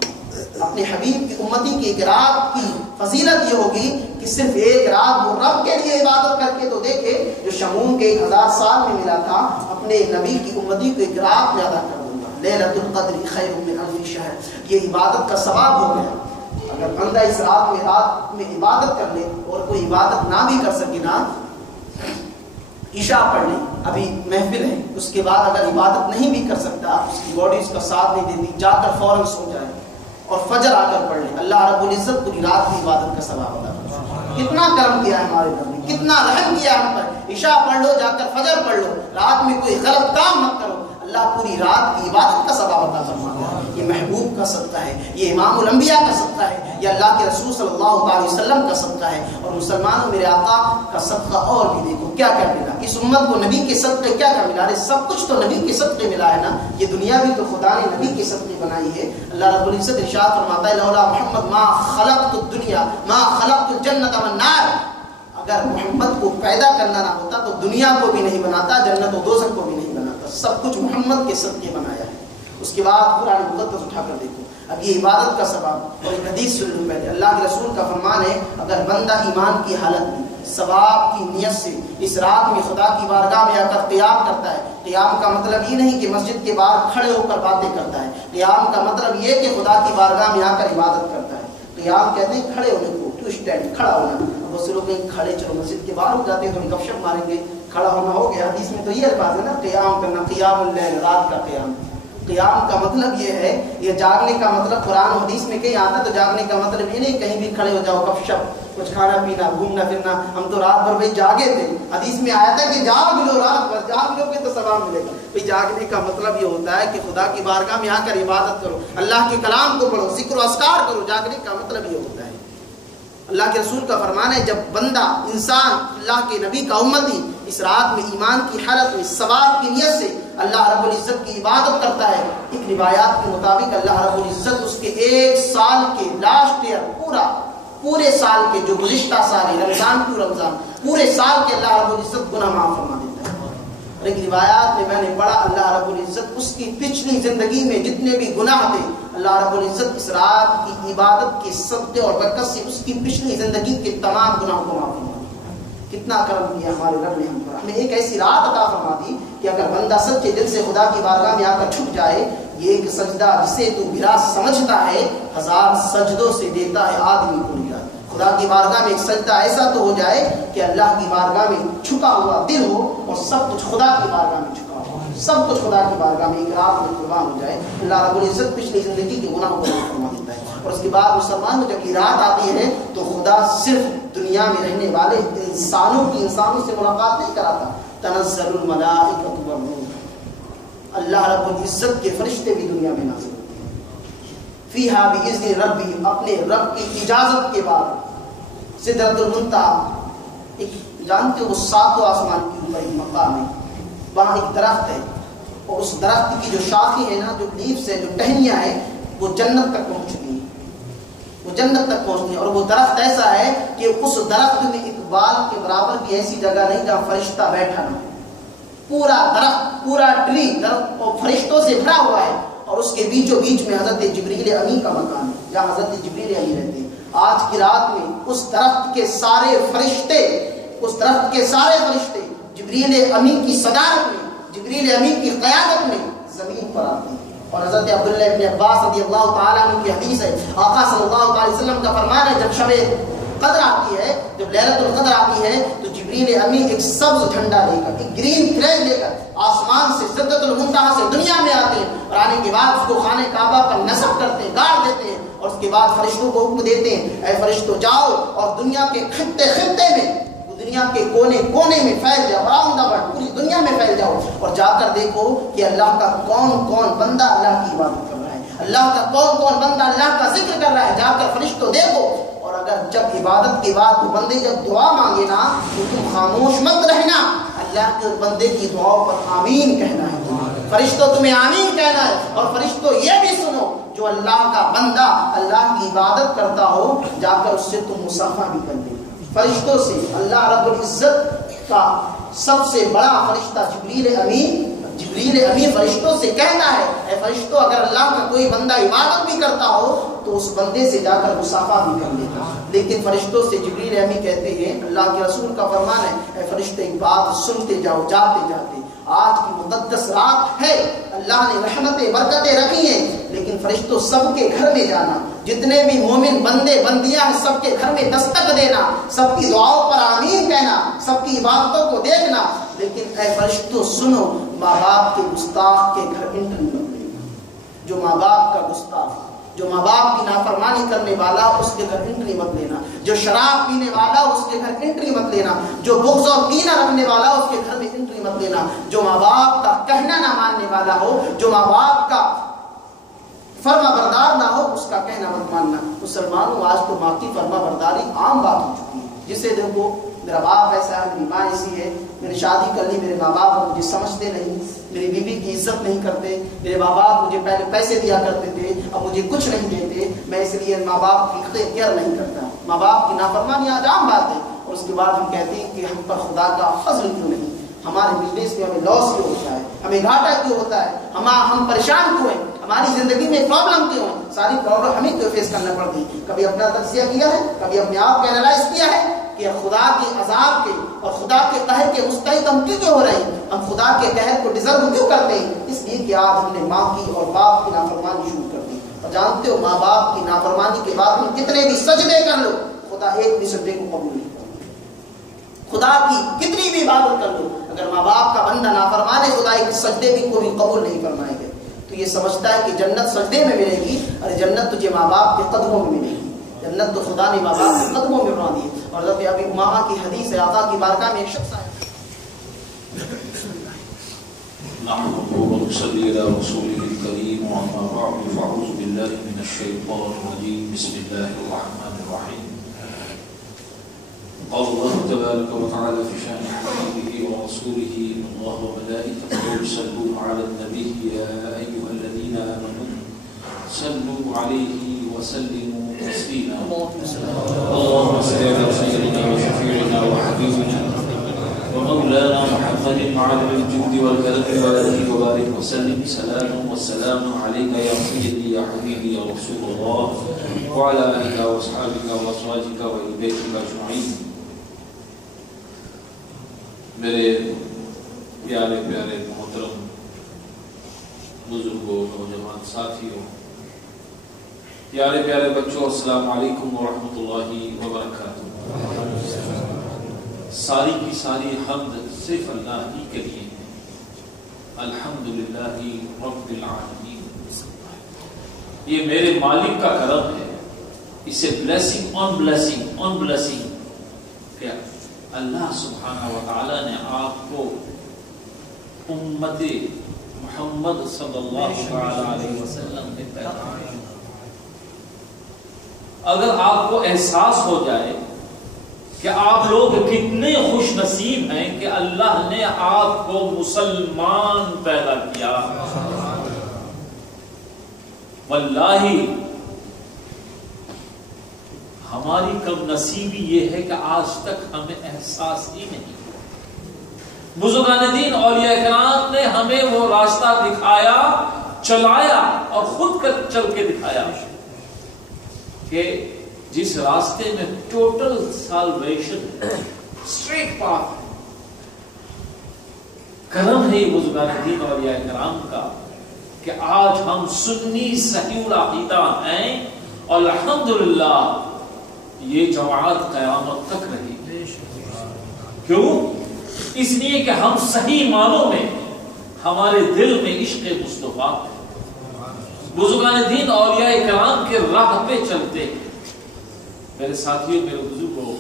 اپنے حبیب کی امتی کی ایک رات کی فضیلت یہ ہوگی کہ صرف ایک رات وہ رب کے لیے عبادت کر کے تو دیکھے جو شمعون کے 1000 سال میں ملا تھا، اپنے نبی کی امتی کو ایک رات میں ادا کر دوں گا. لیلۃ القدر خیر من الف شہر، یہ عبادت کا ثواب ہو گیا. اگر بندہ اس رات میں عبادت کر لے اور کوئی عبادت نہ بھی کر سکے نا، عشاء پڑھ لیں، ابھی محفل ہے، اس کے بعد اگر عبادت نہیں بھی کر سکتا، اس کی باڈی اس کا ساتھ نہیں دیتی، جا کر فوراً سو جائے اور فجر آ کر پڑھ لیں، اللہ رب العزت پوری رات کی عبادت کا ثواب عطا فرمائے. کتنا کرم کیا ہے ہمارے رب نے، کتنا رحم کیا ہم پر. عشاء پڑھ لو، جا کر فجر پڑھ لو، رات میں کوئی غلط کام مت کرو، اللہ پوری رات کی عبادت کا ثواب عطا فرماتا ہے. یہ محبوب کا صدقہ ہے، یہ امام الانبیاء کا صدقہ ہے، یہ اللہ کے رسول صلی اللہ علیہ وسلم کا صدقہ ہے. اور مسلمانوں میرے آقا کا صدقہ اور بھی دیکھو کیا کیا ملا اس امت کو. نبی کے صدقے کیا کیا ملا؟ سب کچھ تو نبی کے صدقے ملا ہے نا. یہ دنیا بھی تو خدا نے نبی کے صدقے بنائی ہے. اللہ رب العزت ارشاد فرماتا ہے لولا محمد ما خلقت الدنیا ما خلقت الجنت والنار. اگر محمد کو پیدا کرنا نہ ہوتا تو دنیا کو بھی نہیں بناتا، جنت و دوزخ کو بھی نہیں بناتا. سب کچھ محمد کے صدقے بنایا ہے. اس کے بعد قرآن مقدس اٹھا کر دیکھو، اب یہ عبادت کا ثواب. اور ایک حدیث سن لوں پہلے، اللہ کے رسول کا فرمان ہے اگر بندہ ایمان کی حالت میں ثواب کی نیت سے اس رات میں خدا کی بارگاہ میں آ کر قیام کرتا ہے. قیام کا مطلب یہ نہیں کہ مسجد کے باہر کھڑے ہو کر باتیں کرتا ہے، قیام کا مطلب یہ کہ خدا کی بارگاہ میں آ کر عبادت کرتا ہے. قیام کہتے ہیں کھڑے ہونے کو، ٹو اسٹینڈ، کھڑا ہونا. بہت سے لوگ کہیں کھڑے چلو مسجد کے باہر ہو جاتے ہیں تو ہم گپ شپ ماریں گے، کھڑا ہونا ہو گیا. حدیث میں تو یہ الفاظ ہے نا قیام کرنا، قیام اللیل، رات کا قیام. قیام کا مطلب یہ ہے، یہ جاگنے کا مطلب قرآن حدیث میں کہیں آتا ہے تو جاگنے کا مطلب یہ نہیں کہیں بھی کھڑے ہو جاؤ گپ شپ، کچھ کھانا پینا، گھومنا پھرنا. ہم تو رات بھر بھائی جاگے تھے، حدیث میں آیا تھا کہ جاگ لو، رات بھر جاگ لو گے تو ثواب ملے گا. بھائی جاگنے کا مطلب یہ ہوتا ہے کہ خدا کی بارگاہ میں آ کر عبادت کرو، اللہ کے کلام کو پڑھو، ذکر و اذکار کرو. جاگنے کا مطلب یہ ہوتا ہے. اللہ کے رسول کا فرمان ہے جب بندہ انسان اللہ کے نبی کا امتی اس رات میں ایمان کی حالت میں ثواب کی نیت سے اللہ رب العزت کی عبادت کرتا ہے، ایک روایات کے مطابق اللہ رب العزت اس کے 1 سال کے لاسٹ ایئر پورے سال کے جو گزشتہ سال ہے، رمضان ٹو رمضان، پورے سال کے اللہ رب العزت گناہ معاف فرما دیتا ہے. اور ایک روایات میں نے پڑھا اللہ رب العزت اس کی پچھلی زندگی میں جتنے بھی گناہ تھے اللہ رب العزت اس رات کی عبادت کے صدقے اور برکت سے اس کی پچھلی زندگی کے تمام گناہوں کو معاف فرما دیا. کتنا کرم کیا ہمارے رب نے ہم پر. ہمیں ایک ایسی رات عطا فرما دی کہ اگر بندہ سچے دل سے خدا کی بارگاہ میں آ کر چھپ جائے، یہ ایک سجدہ جسے تو برا سمجھتا ہے 1000 سجدوں سے دیتا ہے آدمی کو نجات. خدا کی بارگاہ میں ایک سجدہ ایسا تو ہو جائے کہ اللہ کی بارگاہ میں چھپا ہوا دل ہو اور سب کچھ خدا کی بارگاہ میں چھپا ہو، سب کچھ خدا کی بارگاہ میں ایک رات میں قربان ہو جائے. اللہ رب العزت پچھلی زندگی کے گناہوں کو معاف فرما دیتا ہے. اور اس کے بعد مسلمان کو جب یہ رات آتی ہے تو خدا صرف دنیا میں رہنے والے انسانوں سے ملاقات نہیں کراتا. تنزل الملائکۃ والروح، اللہ رب العزت کے فرشتے بھی دنیا میں نازل ہوتے ہیں. فیہا باذن ربی، اپنے رب کی اجازت کے بعد. سدرۃ المنتہی، ایک جانتے ہو 7 آسمان کے اوپر ایک مقام ہے، وہاں ایک درخت ہے اور اس درخت کی جو شاخیں ہیں نا، جو لیفز ہیں، جو ٹہنیاں ہیں، وہ جنت تک پہنچ چکی ہیں. وہ وہ جنت تک پہنچتی ہیں. اور وہ درخت ایسا ہے کہ اس درخت میں اقبال کے برابر کی ایسی جگہ نہیں جہاں فرشتہ بیٹھا نہ. پورا درخت، پورا ٹری درخت اور فرشتوں سے بھرا ہوا ہے، اور اس کے بیچوں بیچ میں حضرت جبریل امی کا مکان ہے جہاں حضرت جبریل امی رہتے ہیں. آج کی رات میں اس درخت کے سارے فرشتے، اس درخت کے سارے فرشتے جبریل امی کی صدارت میں، جبریل امی کی قیادت میں زمین پر آتے ہیں. اور حضرت عبداللہ ابن عباس رضی اللہ تعالیٰ عنہ کی حدیث ہے، آقا صلی اللہ علیہ وسلم کا فرمان ہے، جب شب قدر آتی ہے، جب لیلۃ القدر آتی ہے، تو جبریل امی ایک سبز جھنڈا لے کر، ایک گرین تھریڈ لے کر آسمان سے سدرۃ المنتہا سے دنیا میں آتے ہیں، اور آنے کے بعد اس کو خانہ کعبہ پر نصب کرتے ہیں، گاڑ دیتے ہیں، اور اس کے بعد فرشتوں کو حکم دیتے ہیں، اے فرشتوں جاؤ اور دنیا کے خطے خطے میں، دنیا کے کونے کونے میں پھیل جاؤ، اراؤنڈ دا ورلڈ، پوری دنیا میں پھیل جاؤ، اور جا کر دیکھو کہ اللہ کا کون کون بندہ اللہ کی عبادت کر رہا ہے، اللہ کا کون کون بندہ اللہ کا ذکر کر رہا ہے. جا کر فرشتوں دیکھو. اور اگر جب عبادت کے بعد وہ بندے جب دعا مانگے نا تو تم خاموش مت رہنا، اللہ کے بندے کی دعاؤں پر آمین کہنا ہے. فرشتوں تمہیں آمین کہنا ہے. اور فرشتوں یہ بھی سنو، جو اللہ کا بندہ اللہ کی عبادت کرتا ہو جا کر اس سے تم مصافحہ بھی کر لے. فرشتوں سے اللہ رب العزت کا سب سے بڑا فرشتہ جبریل امی فرشتوں سے کہتا ہے، اے فرشتوں اگر اللہ کا کوئی بندہ عبادت بھی کرتا ہو تو اس بندے سے جا کر مصافحہ بھی کر لیتا. لیکن فرشتوں سے جبریل امی کہتے ہیں، اللہ کے رسول کا فرمان ہے، اے فرشتے ایک بات سنتے جاؤ جاتے جاتے. آج کی مقدس رات ہے، اللہ نے رحمتیں برکتیں رکھی ہیں، لیکن فرشتوں سب کے گھر میں جانا، جتنے بھی مومن بندے بندیاں ہیں سب کے گھر میں دستک دینا، سب کی دعاؤں پر آمین کہنا، سب کی عبادتوں کو دیکھنا. لیکن اے فرشتوں سنو، ماں باپ کے گستاخ کے گھر انٹری مت لینا. جو ماں باپ کا گستاخ، جو ماں باپ کی نافرمانی کرنے والا اس کے گھر انٹری مت لینا. جو شراب پینے والا اس کے گھر انٹری مت لینا. جو بغض اور کینہ رکھنے والا اس کے گھر میں انٹری مت لینا. جو ماں باپ کا کہنا نہ ماننے والا ہو، جو ماں باپ کا فرما بردار نہ ہو، اس کا کہنا مت ماننا. مسلمانوں آج تو ماں کی فرما برداری عام بات ہو چکی ہے. جسے دیکھو میرا باپ ایسا ہے، میری ماں ایسی ہے، میری شادی کر لی، میرے ماں باپ مجھے سمجھتے نہیں، میری بیوی کی عزت نہیں کرتے، میرے ماں باپ مجھے پہلے پیسے دیا کرتے تھے اب مجھے کچھ نہیں دیتے، میں اس لیے ماں باپ کی کیئر نہیں کرتا. ماں باپ کی نافرمانی آج عام بات ہے. اور اس کے بعد ہم کہتے ہیں کہ ہم پر خدا کا فضل کیوں نہیں، ہمارے بزنس میں ہمیں لاس کیوں ہوتا ہے، ہمیں گھاٹا کیوں ہوتا ہے، ہم پریشان کیوں ہیں، ہماری زندگی میں پرابلم کیوں ہے. ساری پرابلم ہمیں کیوں فیس کرنا پڑتی. کبھی اپنا تجزیہ کیا ہے، کبھی اپنے آپ کو اینالائز کیا ہے کہ خدا کے عذاب کے اور خدا کے قہر کے مستحق ہم کیوں ہو رہے ہیں، ہم خدا کے قہر کو ڈیزرو کیوں کرتے ہیں. اس لیے کہ آج ہم نے ماں کی اور باپ کی نافرمانی شروع کر دی. اور جانتے ہو ماں باپ کی نافرمانی کے بعد ہم کتنے بھی سجدے کر لو، خدا ایک بھی سجدے کو قبول نہیں کرتا. خدا کی کتنی بھی عبادت کر لو، اگر ماں باپ کا بندہ نافرمان ہے، خدا ایک سجدے بھی کو بھی قبول نہیں فرمائے گا. تو یہ سمجھتا ہے کہ جنت سجدے میں ملے گی، اور جنت تجھے ماں باپ کے قدموں میں ملے گی. جنت تو خدا نے ماں باپ کے قدموں میں بنا دی. اور حضرت ابی امامہ کی حدیث ہے، آقا کی بارگاہ میں ایک شخص آیا. نحمده ونصلي على رسوله الكريم وأما بعد فأعوذ بالله من الشيطان الرجيم بسم الله الرحمن الرحيم. قال الله تبارك وتعالى في شأن حبيبه ورسوله إن الله وملائكته يصلون على النبي يا أيها الذين آمنوا صلوا عليه وسلموا تسليما. اللهم صل على سيدنا وشفيعنا وحبيبنا ومولانا محمد وعلى الجود والكرم وآله وبارك وسلم. سلام والسلام عليك يا سيدي يا حبيبي يا رسول الله وعلى آلك وأصحابك وأزواجك وأهل بيتك أجمعين. میرے پیارے پیارے محترم بزرگوں، نوجوان ساتھیوں، پیارے پیارے بچوں، السلام علیکم ورحمۃ اللہ وبرکاتہ. ساری کی ساری حمد صرف اللہ ہی کے لیے ہے. الحمدللہ رب العالمین. یہ میرے مالک کا کرم ہے. اسے بلیسنگ آن بلیسنگ آن بلیسنگ. کیا اللہ سبحانہ و تعالی نے آپ کو امت محمد صلی اللہ علیہ وسلم میں پیدا کیا. اگر آپ کو احساس ہو جائے کہ آپ لوگ کتنے خوش نصیب ہیں کہ اللہ نے آپ کو مسلمان پیدا کیا، واللہ ہماری کم نصیبی یہ ہے کہ آج تک ہمیں احساس ہی نہیں. بزرگان دین اولیاء کرام نے ہمیں وہ راستہ دکھایا، چلایا اور خود چل کے دکھایا کہ جس راستے میں ٹوٹل سالویشن اسٹریٹ پاتھ. کرم ہے یہ بزرگان دین اولیاء کرام کا کہ آج ہم سنی صحیح العقیدہ ہیں اور الحمدللہ یہ جماعت قیامت تک رہی. کیوں؟ اس لیے کہ ہم صحیح معنوں میں ہمارے دل میں عشق مصطفیٰ، بزرگان دین اولیاء کرام کے راہ پہ چلتے. میرے ساتھیوں، میرے بزرگوں،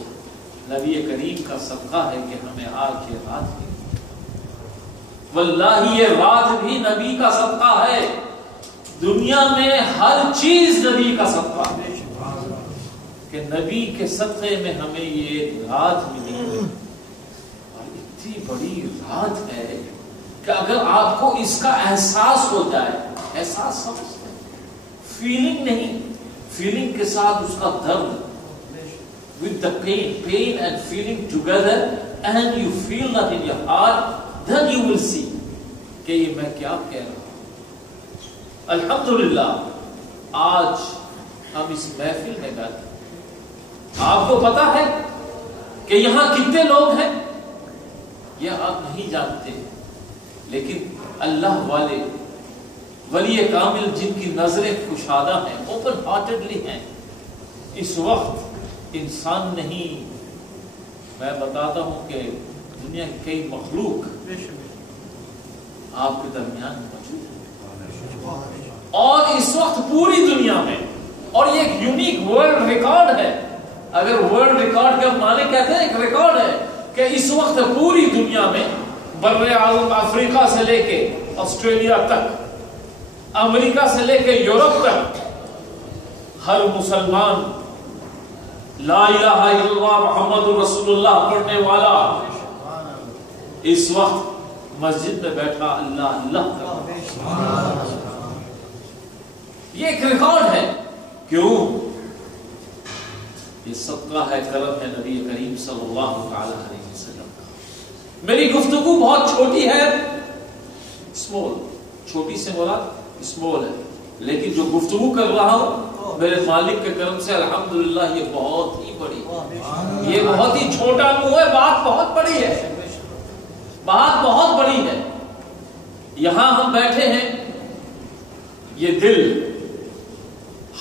نبی کریم کا صدقہ ہے کہ ہمیں آج یہ رات کی، واللہ یہ رات بھی نبی کا صدقہ ہے. دنیا میں ہر چیز نبی کا صدقہ ہے کہ نبی کے صدقے میں ہمیں یہ رات ملی اور اتنی بڑی رات ہے کہ اگر آپ کو اس کا احساس ہو جائے، احساس سمجھتے ہیں، فیلنگ نہیں، فیلنگ کے ساتھ اس کا درد، with the pain and feeling together, and you feel that in your heart, then you will see کہ یہ میں کیا کہہ رہا ہوں. الحمدللہ آج ہم اس محفل میں بیٹھے. آپ کو پتا ہے کہ یہاں کتنے لوگ ہیں؟ یہ آپ نہیں جانتے، لیکن اللہ والے ولی کامل جن کی نظریں کشادہ ہیں، اوپن ہارٹڈلی ہیں، اس وقت انسان نہیں، میں بتاتا ہوں کہ دنیا کی کئی مخلوق آپ کے درمیان موجود ہے، اور اس وقت پوری دنیا میں، اور یہ ایک یونیک ورلڈ ریکارڈ ہے. اگر ورلڈ ریکارڈ کے معنی کہتے ہیں، ایک ریکارڈ ہے کہ اس وقت پوری دنیا میں بر اعظم افریقہ سے لے کے آسٹریلیا تک، امریکہ سے لے کے یورپ تک، ہر مسلمان لا الہ الا اللہ محمد رسول اللہ پڑھنے والا اس وقت مسجد میں بیٹھا اللہ اللہ کرتا. یہ ایک ریکارڈ ہے. کیوں؟ یہ صدقہ ہے، کرم ہے نبی کریم صلی اللہ تعالی علیہ وسلم کا. میری گفتگو بہت چھوٹی ہے، اسمول، چھوٹی سے مراد اسمول ہے، لیکن جو گفتگو کر رہا ہوں میرے مالک کے کرم سے الحمدللہ یہ بہت ہی بڑی، یہ بہت ہی چھوٹا منہ ہے، بات بہت بڑی ہے، بات بہت بڑی ہے. یہاں ہم بیٹھے ہیں، یہ دل،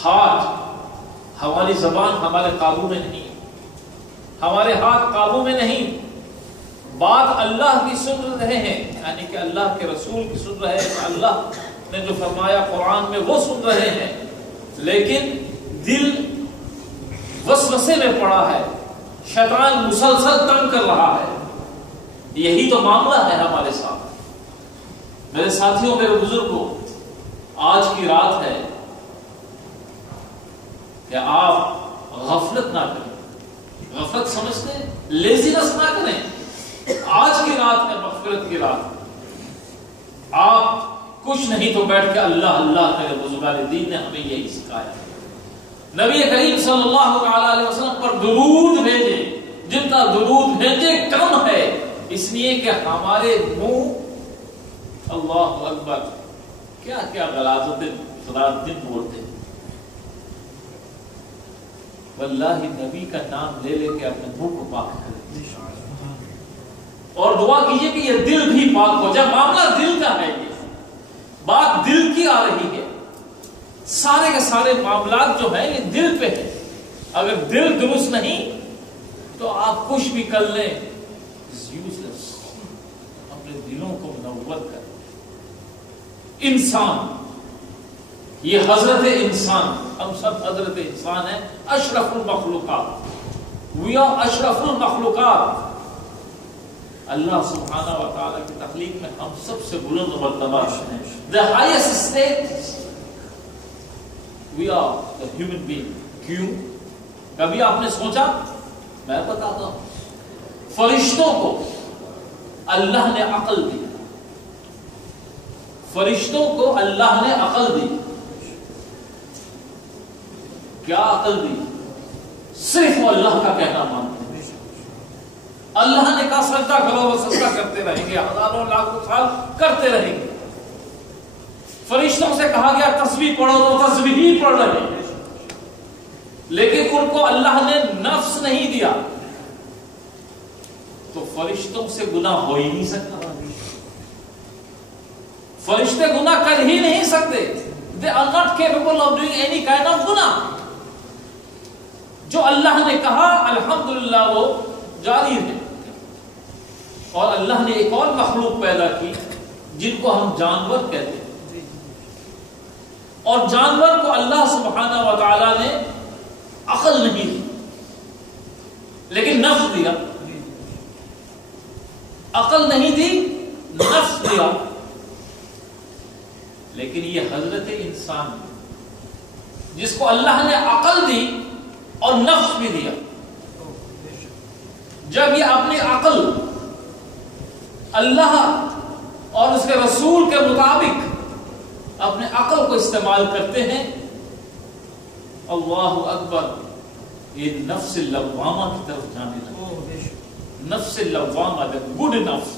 ہاتھ، ہماری زبان ہمارے قابو میں نہیں، ہمارے ہاتھ قابو میں نہیں. بات اللہ کی سن رہے ہیں، یعنی کہ اللہ کے رسول کی سن رہے ہیں، اللہ نے جو فرمایا قرآن میں وہ سن رہے ہیں، لیکن دل وسوسے میں پڑا ہے، شیطان مسلسل تنگ کر رہا ہے. یہی تو معاملہ ہے ہمارے ساتھ. میرے ساتھیوں، میرے بزرگوں، آج کی رات ہے کہ آپ غفلت نہ کریں. غفلت سمجھتے ہیں، لیزینس نہ کریں. آج کی رات ہے مغفرت کی رات. آپ کچھ نہیں تو بیٹھ کے اللہ اللہ کرے. بزرگان دین نے ہمیں یہی سکھایا. نبی کریم صلی اللہ تعالی علیہ وسلم پر درود بھیجے، جتنا درود بھیجے کم ہے، اس لیے کہ ہمارے منہ اللہ اکبر کیا کیا غلاظتیں رات دن بولتے ہیں. واللہ نبی کا نام لے لے کے اپنے منہ کو پاک کریں اور دعا کیجئے کہ یہ دل بھی پاک ہو جائے. معاملہ دل کا ہے، یہ بات دل کی آ رہی ہے. سارے کے سارے معاملات جو ہیں یہ دل پہ ہے. اگر دل درست نہیں تو آپ کچھ بھی کر لیں، یوزلیس. اپنے دلوں کو منور کریں. انسان، یہ حضرت انسان، ہم سب حضرت انسان ہیں، اشرف المخلوقات. وی آر اشرف المخلوقات. اللہ سبحانہ و تعالی کی تخلیق میں ہم سب سے بلند مرتبہ ہیں. The highest state we are the human being. کیوں؟ کبھی آپ نے سوچا؟ میں بتاتا ہوں. فرشتوں کو اللہ نے عقل دی. فرشتوں کو اللہ نے عقل دی. کیا عقل دی؟ صرف وہ اللہ کا کہنا مانتے ہیں. اللہ نے کہا سجدہ کرو، وہ سجدہ کرتے رہیں گے، ہزاروں لاکھوں سال کرتے رہیں گے. فرشتوں سے کہا گیا تسبیح پڑھو تو تسبیح ہی پڑھ رہے ہیں. لیکن ان کو اللہ نے نفس نہیں دیا تو فرشتوں سے گناہ ہو ہی نہیں سکتا. فرشتے گناہ کر ہی نہیں سکتے. They are not capable of doing any kind of گناہ. جو اللہ نے کہا الحمدللہ وہ جاری ہے. اور اللہ نے ایک اور مخلوق پیدا کی جن کو ہم جانور کہتے ہیں. اور جانور کو اللہ سبحانہ و تعالی نے عقل نہیں دی لیکن نفس دیا. عقل نہیں دی، نفس دیا. لیکن یہ حضرت انسان جس کو اللہ نے عقل دی اور نفس بھی دیا، جب یہ اپنی عقل اللہ اور اس کے رسول کے مطابق اپنے عقل کو استعمال کرتے ہیں، اللہ اکبر، یہ نفس لوامہ کی طرف جانے لگے. نفس لوامہ، گڈ نفس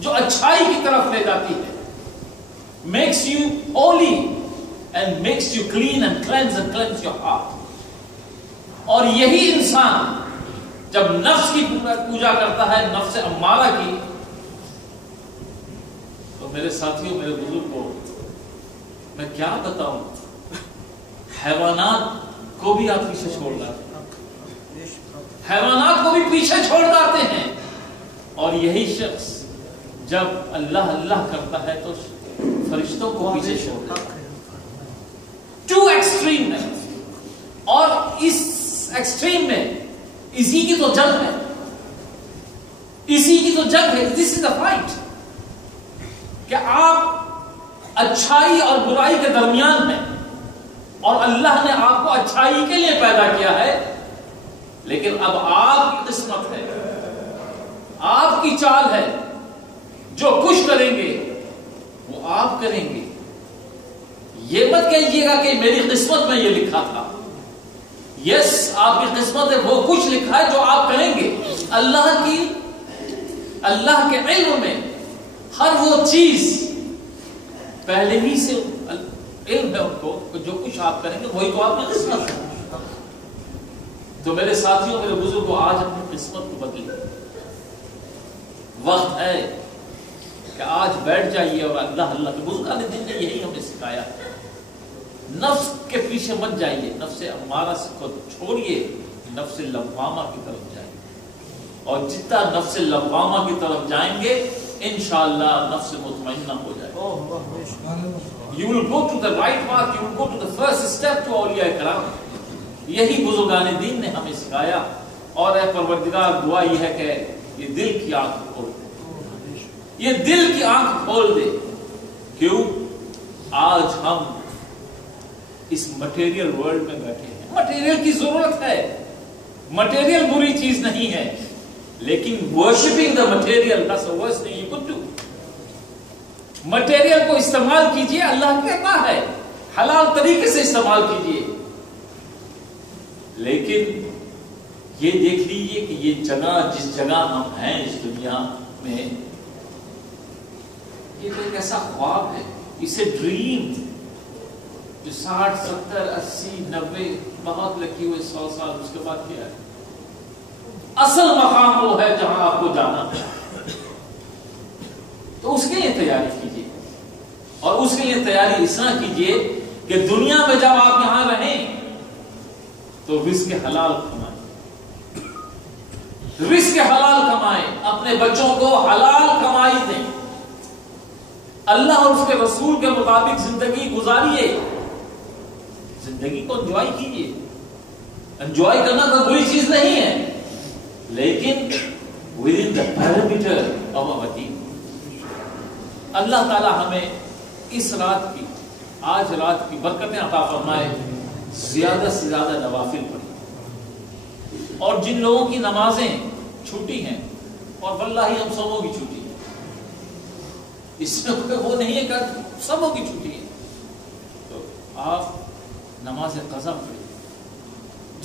جو اچھائی کی طرف لے جاتی ہے، makes you holy and makes you clean and cleanse your heart. اور یہی انسان جب نفس کی پوجا کرتا ہے، نفس امارہ کی، تو میرے ساتھیوں، میرے بزرگوں، میں کیا بتاؤں، حیوانات کو بھی آپ پیچھے چھوڑ لاتے ہیں. حیوانات کو بھی پیچھے چھوڑ جاتے ہیں. اور یہی شخص جب اللہ اللہ کرتا ہے تو فرشتوں کو پیچھے چھوڑ دیتا ہے. ٹو ایکسٹریم ہے. اور اس ایکسٹریم میں اسی کی تو جنگ ہے، اسی کی تو جنگ ہے. دس از اے فائٹ کہ آپ اچھائی اور برائی کے درمیان میں، اور اللہ نے آپ کو اچھائی کے لیے پیدا کیا ہے. لیکن اب آپ کی قسمت ہے، آپ کی چال ہے، جو کچھ کریں گے وہ آپ کریں گے. یہ مت کہیے گا کہ میری قسمت میں یہ لکھا تھا. یس، آپ کی قسمت ہے، وہ کچھ لکھا ہے جو آپ کریں گے. اللہ کے علم میں ہر وہ چیز پہلے ہی سے علم ہے ان کو، جو کچھ آپ کریں گے وہی تو آپ کی قسمت ہے. تو میرے ساتھیوں، میرے بزرگوں، آج اپنی قسمت کو بدلیں. وقت ہے کہ آج بیٹھ جائیے اور اللہ اللہ کے بزرگان دین نے یہی ہمیں سکھایا. نفس کے پیچھے مت جائیے، نفس امارہ کو چھوڑیے، نفس لوامہ کی طرف جائیے. اور جتنا نفس لوامہ کی طرف جائیں گے انشاءاللہ نفس مطمئنہ ہو جائے. You will go to the right path, you will go to the first step to اولیاء کرام. یہی بزرگان دین نے ہمیں سکھایا. اور اے پروردگار، دعا یہ ہے کہ یہ دل کی آنکھ کھول دے، یہ دل کی آنکھ کھول دے. کیوں آج ہم اس مٹیریل ورلڈ میں بیٹھے ہیں. مٹیریل کی ضرورت ہے، مٹیریل بری چیز نہیں ہے، لیکن worshipping the material that's the worst thing you could do. Material کو استعمال کیجئے، اللہ کہتا ہے حلال طریقے سے استعمال کیجئے. لیکن یہ دیکھ لیجئے کہ یہ جگہ، جس جگہ ہم ہیں اس دنیا میں، یہ تو ایک ایسا خواب ہے، اسے ڈریم جو 60 70 80 90 بہت لکی ہوئے 100 سال، اس کے بعد کیا ہے؟ اصل مقام وہ ہے جہاں آپ کو جانا ہے. تو اس کے لیے تیاری کیجئے، اور اس کے لیے تیاری اس طرح کیجئے کہ دنیا میں جب آپ یہاں رہیں تو رزق حلال کمائیں، رزق حلال کمائیں، اپنے بچوں کو حلال کمائی دیں، اللہ اور اس کے رسول کے مطابق زندگی گزاریے. زندگی کو انجوائے کیجئے. انجوائے کرنا کوئی بری چیز نہیں ہے، لیکن within the parameter of our deen. اللہ تعالی ہمیں اس رات کی، آج رات کی برکتیں عطا فرمائے. زیادہ سے زیادہ نوافل پڑھیں. اور جن لوگوں کی نمازیں چھوٹی ہیں، اور واللہ ہم سبوں کی چھوٹی ہے، اس میں کوئی وہ نہیں ہے کہ سبوں کی چھوٹی ہے، تو آپ نماز قضا پڑھیں.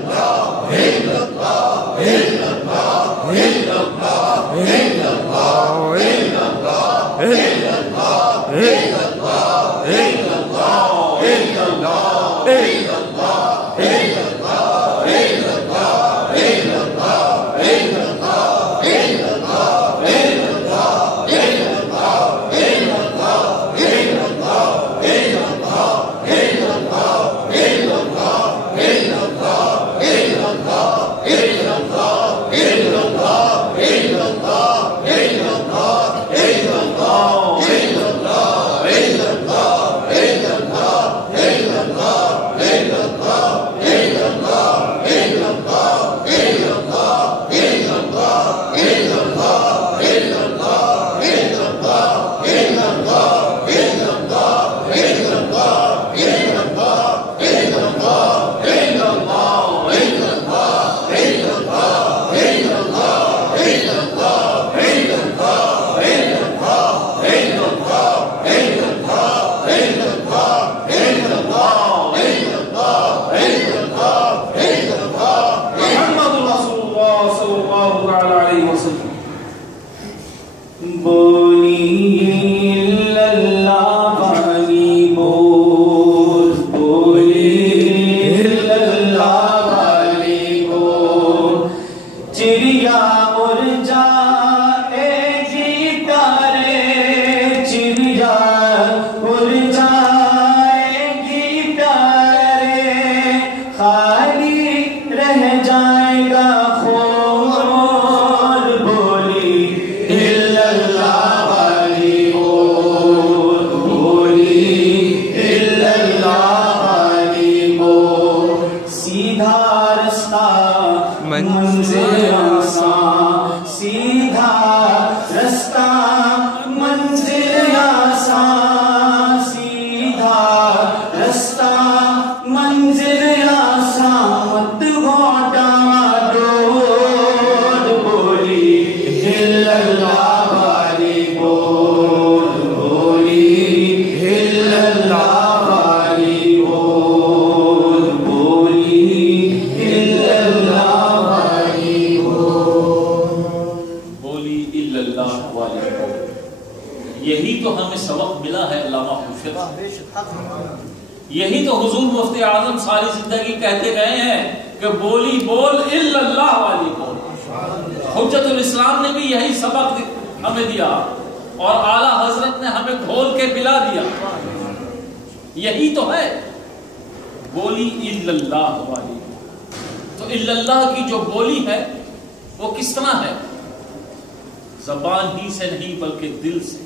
یہی تو حضور مفتی اعظم ساری زندگی کہتے گئے ہیں کہ بولی بول الا اللہ والی بول. حجت الاسلام نے بھی یہی سبق ہمیں دیا اور اعلیٰ حضرت نے ہمیں کھول کے پلا دیا. یہی تو ہے بولی الا اللہ والی. تو الا اللہ کی جو بولی ہے وہ کس طرح ہے؟ زبان ہی سے نہیں بلکہ دل سے.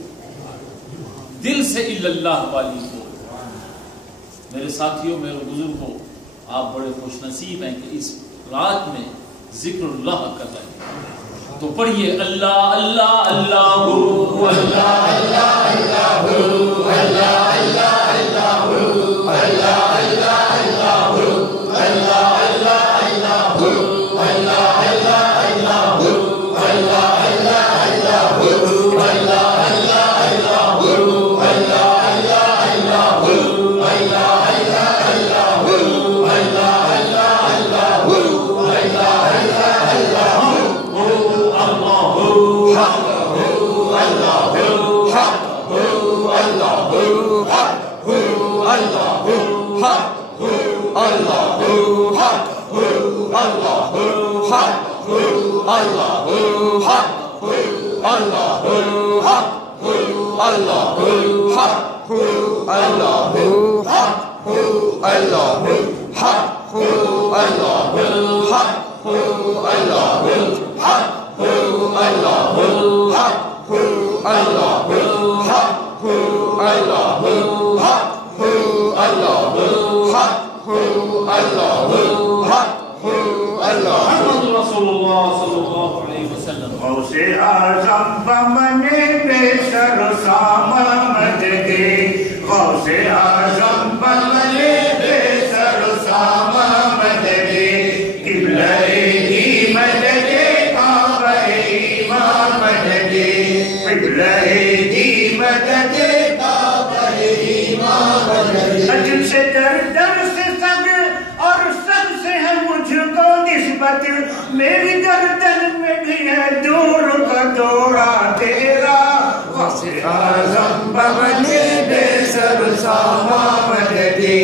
دل سے الا اللہ والی بول. میرے ساتھیوں، میرے بزرگوں، آپ بڑے خوش نصیب ہیں کہ اس رات میں ذکر اللہ کر رہے ہیں. تو پڑھیے اللہ اللہ اللہ اللہ اللہ اللہ اللہ میری گردن میں بھی ہے دور کا دورہ تیرا. اعظم بمنے بے سر ساما مددے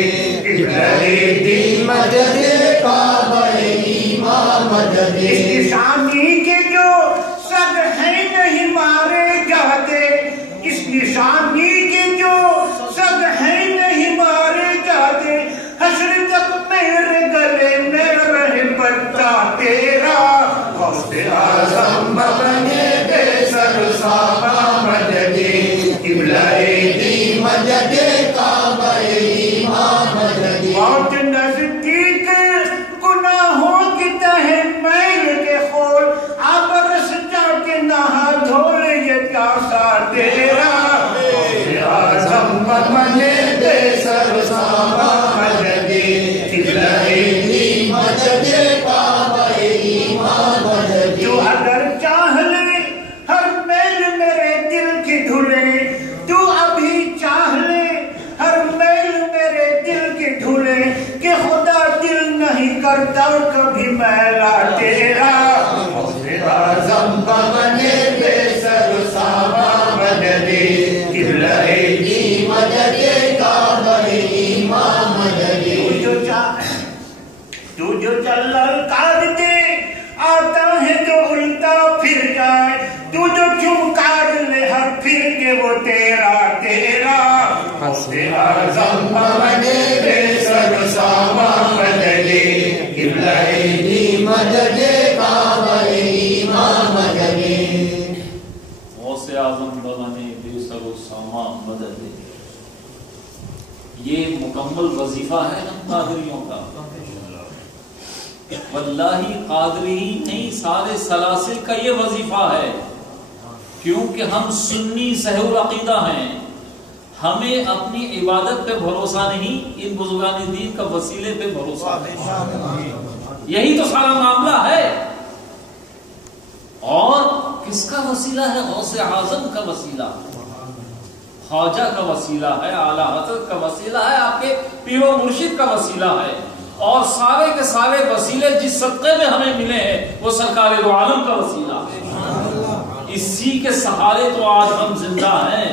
قبلہ دی مددے کعبہ ایمان مددے. اس نشانی کے جو سب ہیں نہیں مارے جاتے، اس نشانی کے جو سب ہیں نہیں مارے جاتے، حشر تک میرے گلے میں رہے پتا تیرا. اعظم بنے بے سر ساما مددے قبلہ دی مددے کعبہ ایمان مددے. بہت نزدیک گناہوں کی تہ میل کے خول، آپ رس جا کے نہا دھول یہ پیاسا تیرا. اعظم بنے بے سر ساما مددے قبلہ دی مددے کعبہ ایمان مددے. تو اگر چاہ لے ہر میل میرے دل کی دھلے، تو ابھی چاہ لے ہر میل میرے دل کی دھلے، کہ خدا دل نہیں کرتا کبھی میلا تیرا. اعظم بنے بے سر ساما مددے قبلہ دی مددے کعبہ ایمان مددے. تو جو چل کر دے آتا ہے جو الٹا پھر جائے، تو جو چمکار لے ہر پھر کے وہ تیرا تیرا. اعظم بنے بے سر ساما مددے قبلہ دی مددے کعبہ ایمان مددے. غوث اعظم بنے بے سر ساما مددے. یہ مکمل وظیفہ ہے ہم قادریوں کا. واللہ قادری ہی نہیں، سارے سلاسل کا یہ وظیفہ ہے، کیونکہ ہم سنی صحیح العقیدہ ہیں. ہمیں اپنی عبادت پہ بھروسہ نہیں، ان بزرگان دین کا وسیلے پہ بھروسہ ہے. یہی تو سارا معاملہ ہے. اور کس کا وسیلہ ہے؟ غوث اعظم کا وسیلہ، خواجہ کا وسیلہ ہے، اعلیٰ حضرت کا وسیلہ ہے، آپ کے پیر و مرشد کا وسیلہ ہے. اور سارے کے سارے وسیلے جس صدقے میں ہمیں ملے ہیں وہ سرکار دو عالم کا وسیلہ ہے. اسی کے سہارے تو آج ہم زندہ ہیں.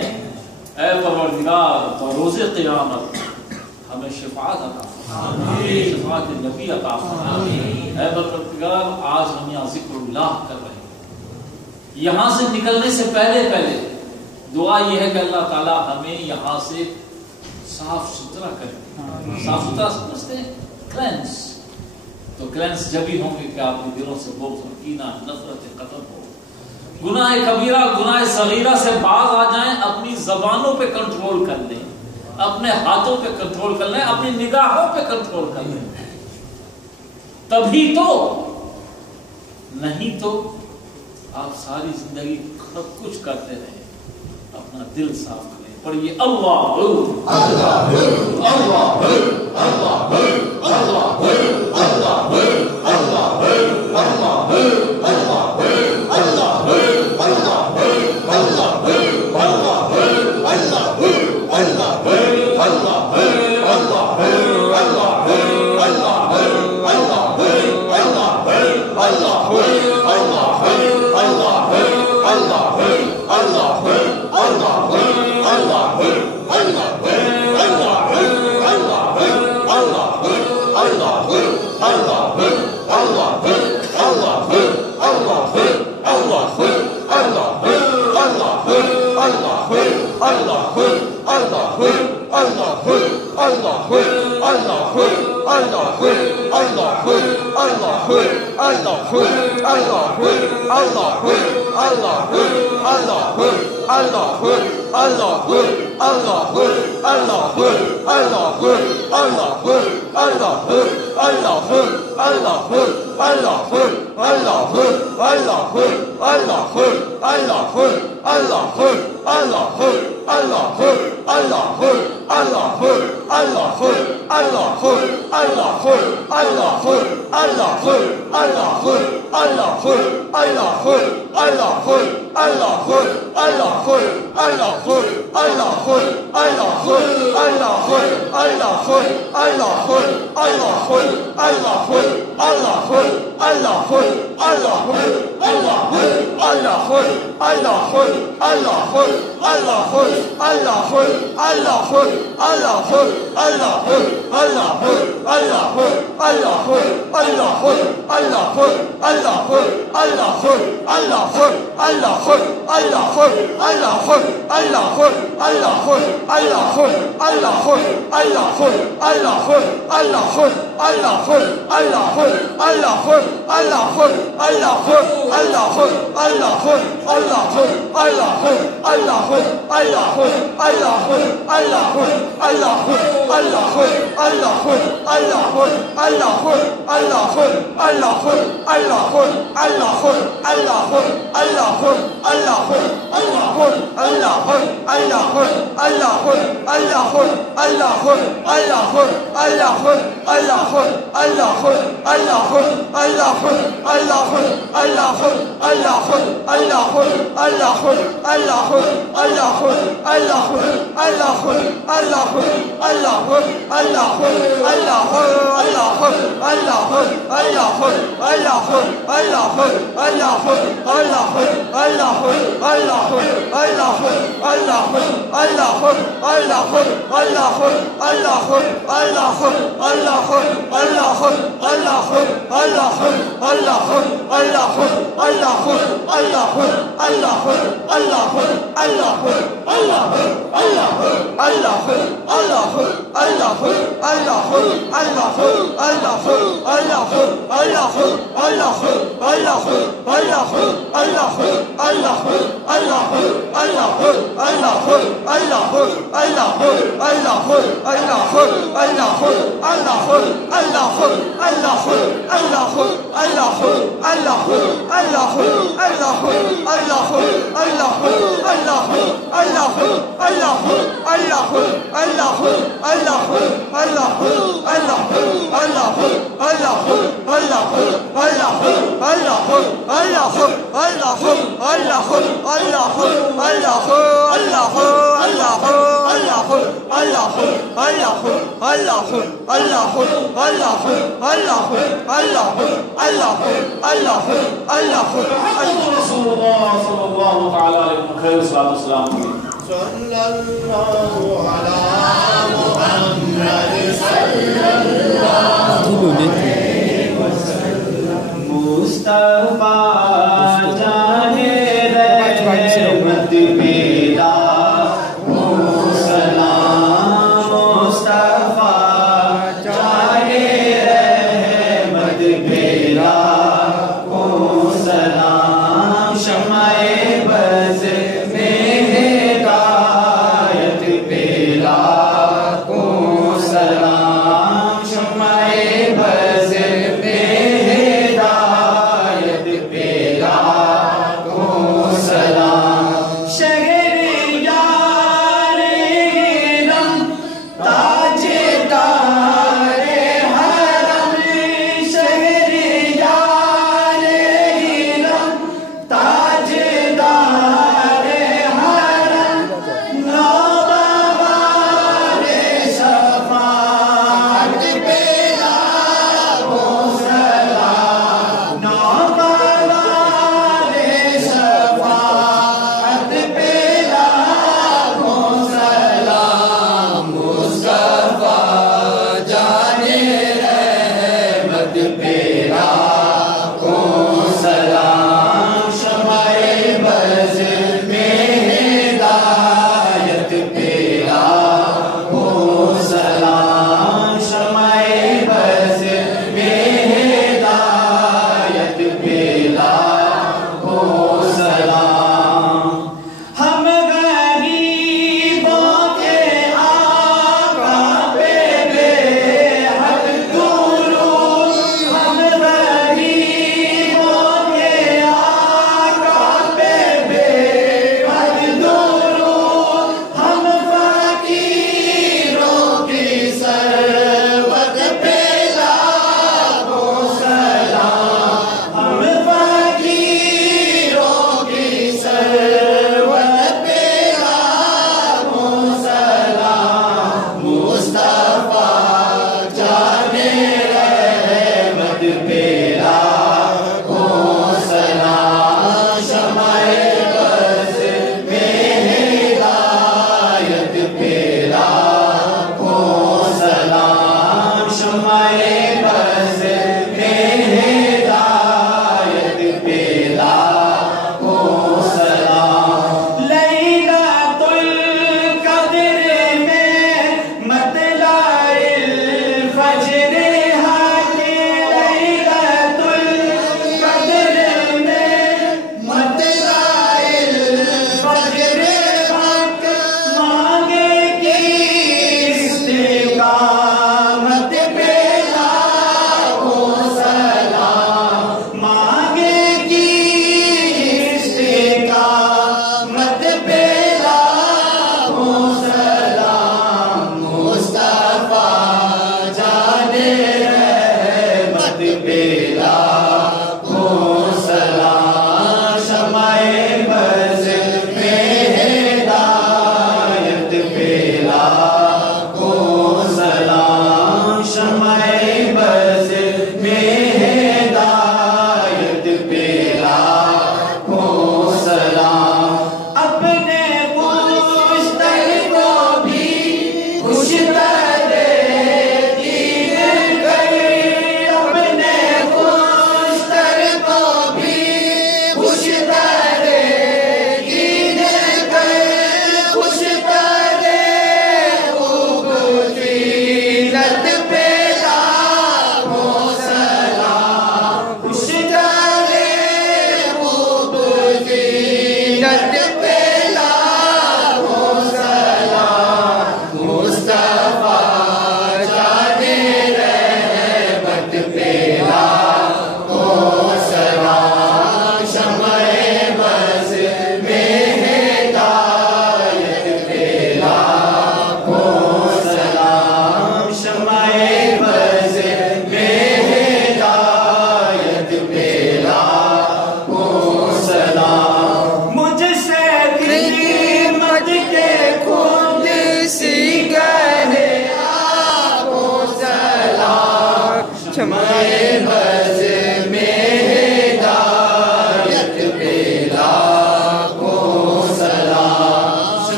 اے پروردگار تو روز قیامت ہمیں شفاعت عطا فرما، شفاعت نبی عطا فرما۔ اے پروردگار آج ہم یہاں ذکر اللہ کر رہے ہیں، یہاں سے نکلنے سے پہلے دعا یہ ہے کہ اللہ تعالی ہمیں یہاں سے صاف ستھرا کرے۔ صاف ستھرا سمجھتے ہیں کلینس، تو کلینس جب ہی ہوں گے کہ آپ کے دلوں سے بغض اور کینہ نفرت ختم ہو، گناہ کبیرہ گناہ صغیرہ سے باز آ جائیں، اپنی زبانوں پہ کنٹرول کر لیں، اپنے ہاتھوں پہ کنٹرول کر لیں، اپنی نگاہوں پہ کنٹرول کر لیں، تبھی تو، نہیں تو آپ ساری زندگی سب کچھ کرتے رہیں، اپنا دل صاف کریں۔ پڑھیے اللہ اللہ اللہ اللہ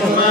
شمع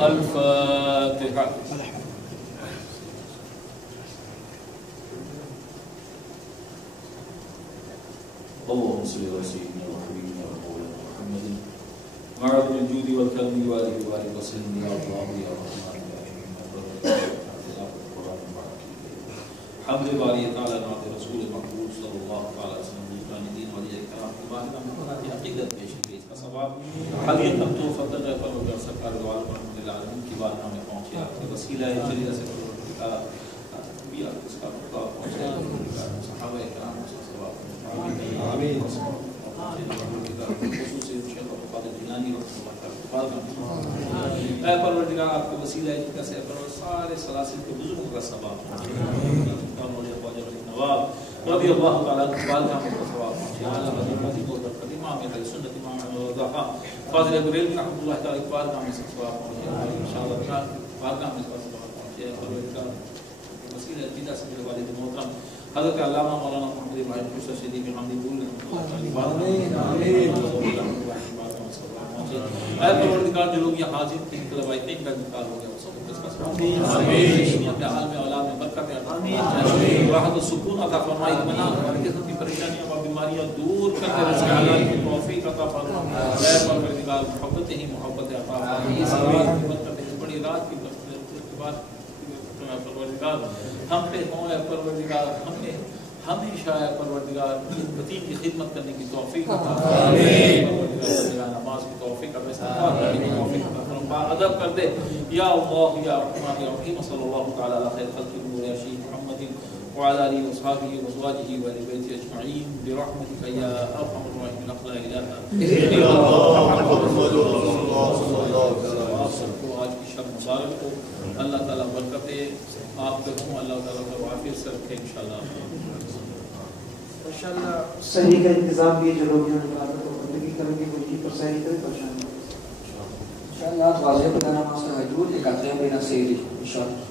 الفاتحة. اللهم صل على سيدنا وحبيبنا ومولانا محمد معرض الجود والكرم وآله وآله وسلم يا الله يا رحمن يا رحيم حمد باري تعالى نعت رسول المقبول صلى الله عليه وسلم بإقران دين ولي الكرام الواحد من قناة عقيدة بشكل كسباب حديث مكتوب فتر فلو سرکار دو عالم رحمۃ اللہ علیہ کی بات ہمیں پہنچیا کہ وسیلہ جلیلہ سے انبیاء اس کا پہنچا صحابہ کرام آمین خصوصی شیخ قادر جیلانی رحمۃ اللہ تعالی اے پروردگار آپ کے وسیلہ کا سے پرور سارے سلاسل کے بزرگوں کا ثواب مولانا خواجہ نواب رضی اللہ تعالی عنہ کا ثواب اعلی حضرت کو امام اہل سنت امام الرضا فاضل بریلوی رحمۃ اللہ تعالی اقبال کا میں ثواب انشاءاللہ بارگاہ میں ثواب پہنچے پروردگار وسیلہ جیتا سے والد محترم حضرت علامہ مولانا محمد ابراہیم خوشا شدید حمدی بول آمین آمین اے پروردگار جو لوگ یہاں حاضر تھے طلباء علم کا انتقال ہو گیا سب کو اس کا آمین آمین اپنے حال میں اولاد میں برکت آمین آمین راحت و سکون عطا فرمائے اطمینان ہماری قسم کی پریشانیاں اور بیماریاں دور کر کے رزق حلال کی توفیق عطا فرما اے پروردگار محبت ہی محبت عطا فرما اس رات کی برکت اس بڑی رات کی برکت پروردگار ہم پہ ہوں اے پروردگار ہمیں ہمیشہ اے پروردگار دین کی خدمت کرنے کی توفیق عطا آمین پروردگار نماز کی توفیق عطا کرنے کی توفیق عطا فرما ادب کر دے یا اللہ یا رحمان یا رحیم صلی اللہ تعالی علی خیر خلق رسول محمد وعلى آله وصحبه وأزواجه وآل بيته أجمعين برحمتك يا أرحم الراحمين لا إله إلا الله آج کی شب مبارک کو اللہ تعالیٰ برکتیں آپ پہ ہوں اللہ تعالیٰ کو عافیت سے رکھے انشاءاللہ صحیح کا انتظام بھی جو لوگ یہاں عبادت و بندگی کریں گے وہ یہیں پر صحیح کریں تو انشاءاللہ واضح بتانا ماسٹر حجور ایک آدھے بنا سے انشاءاللہ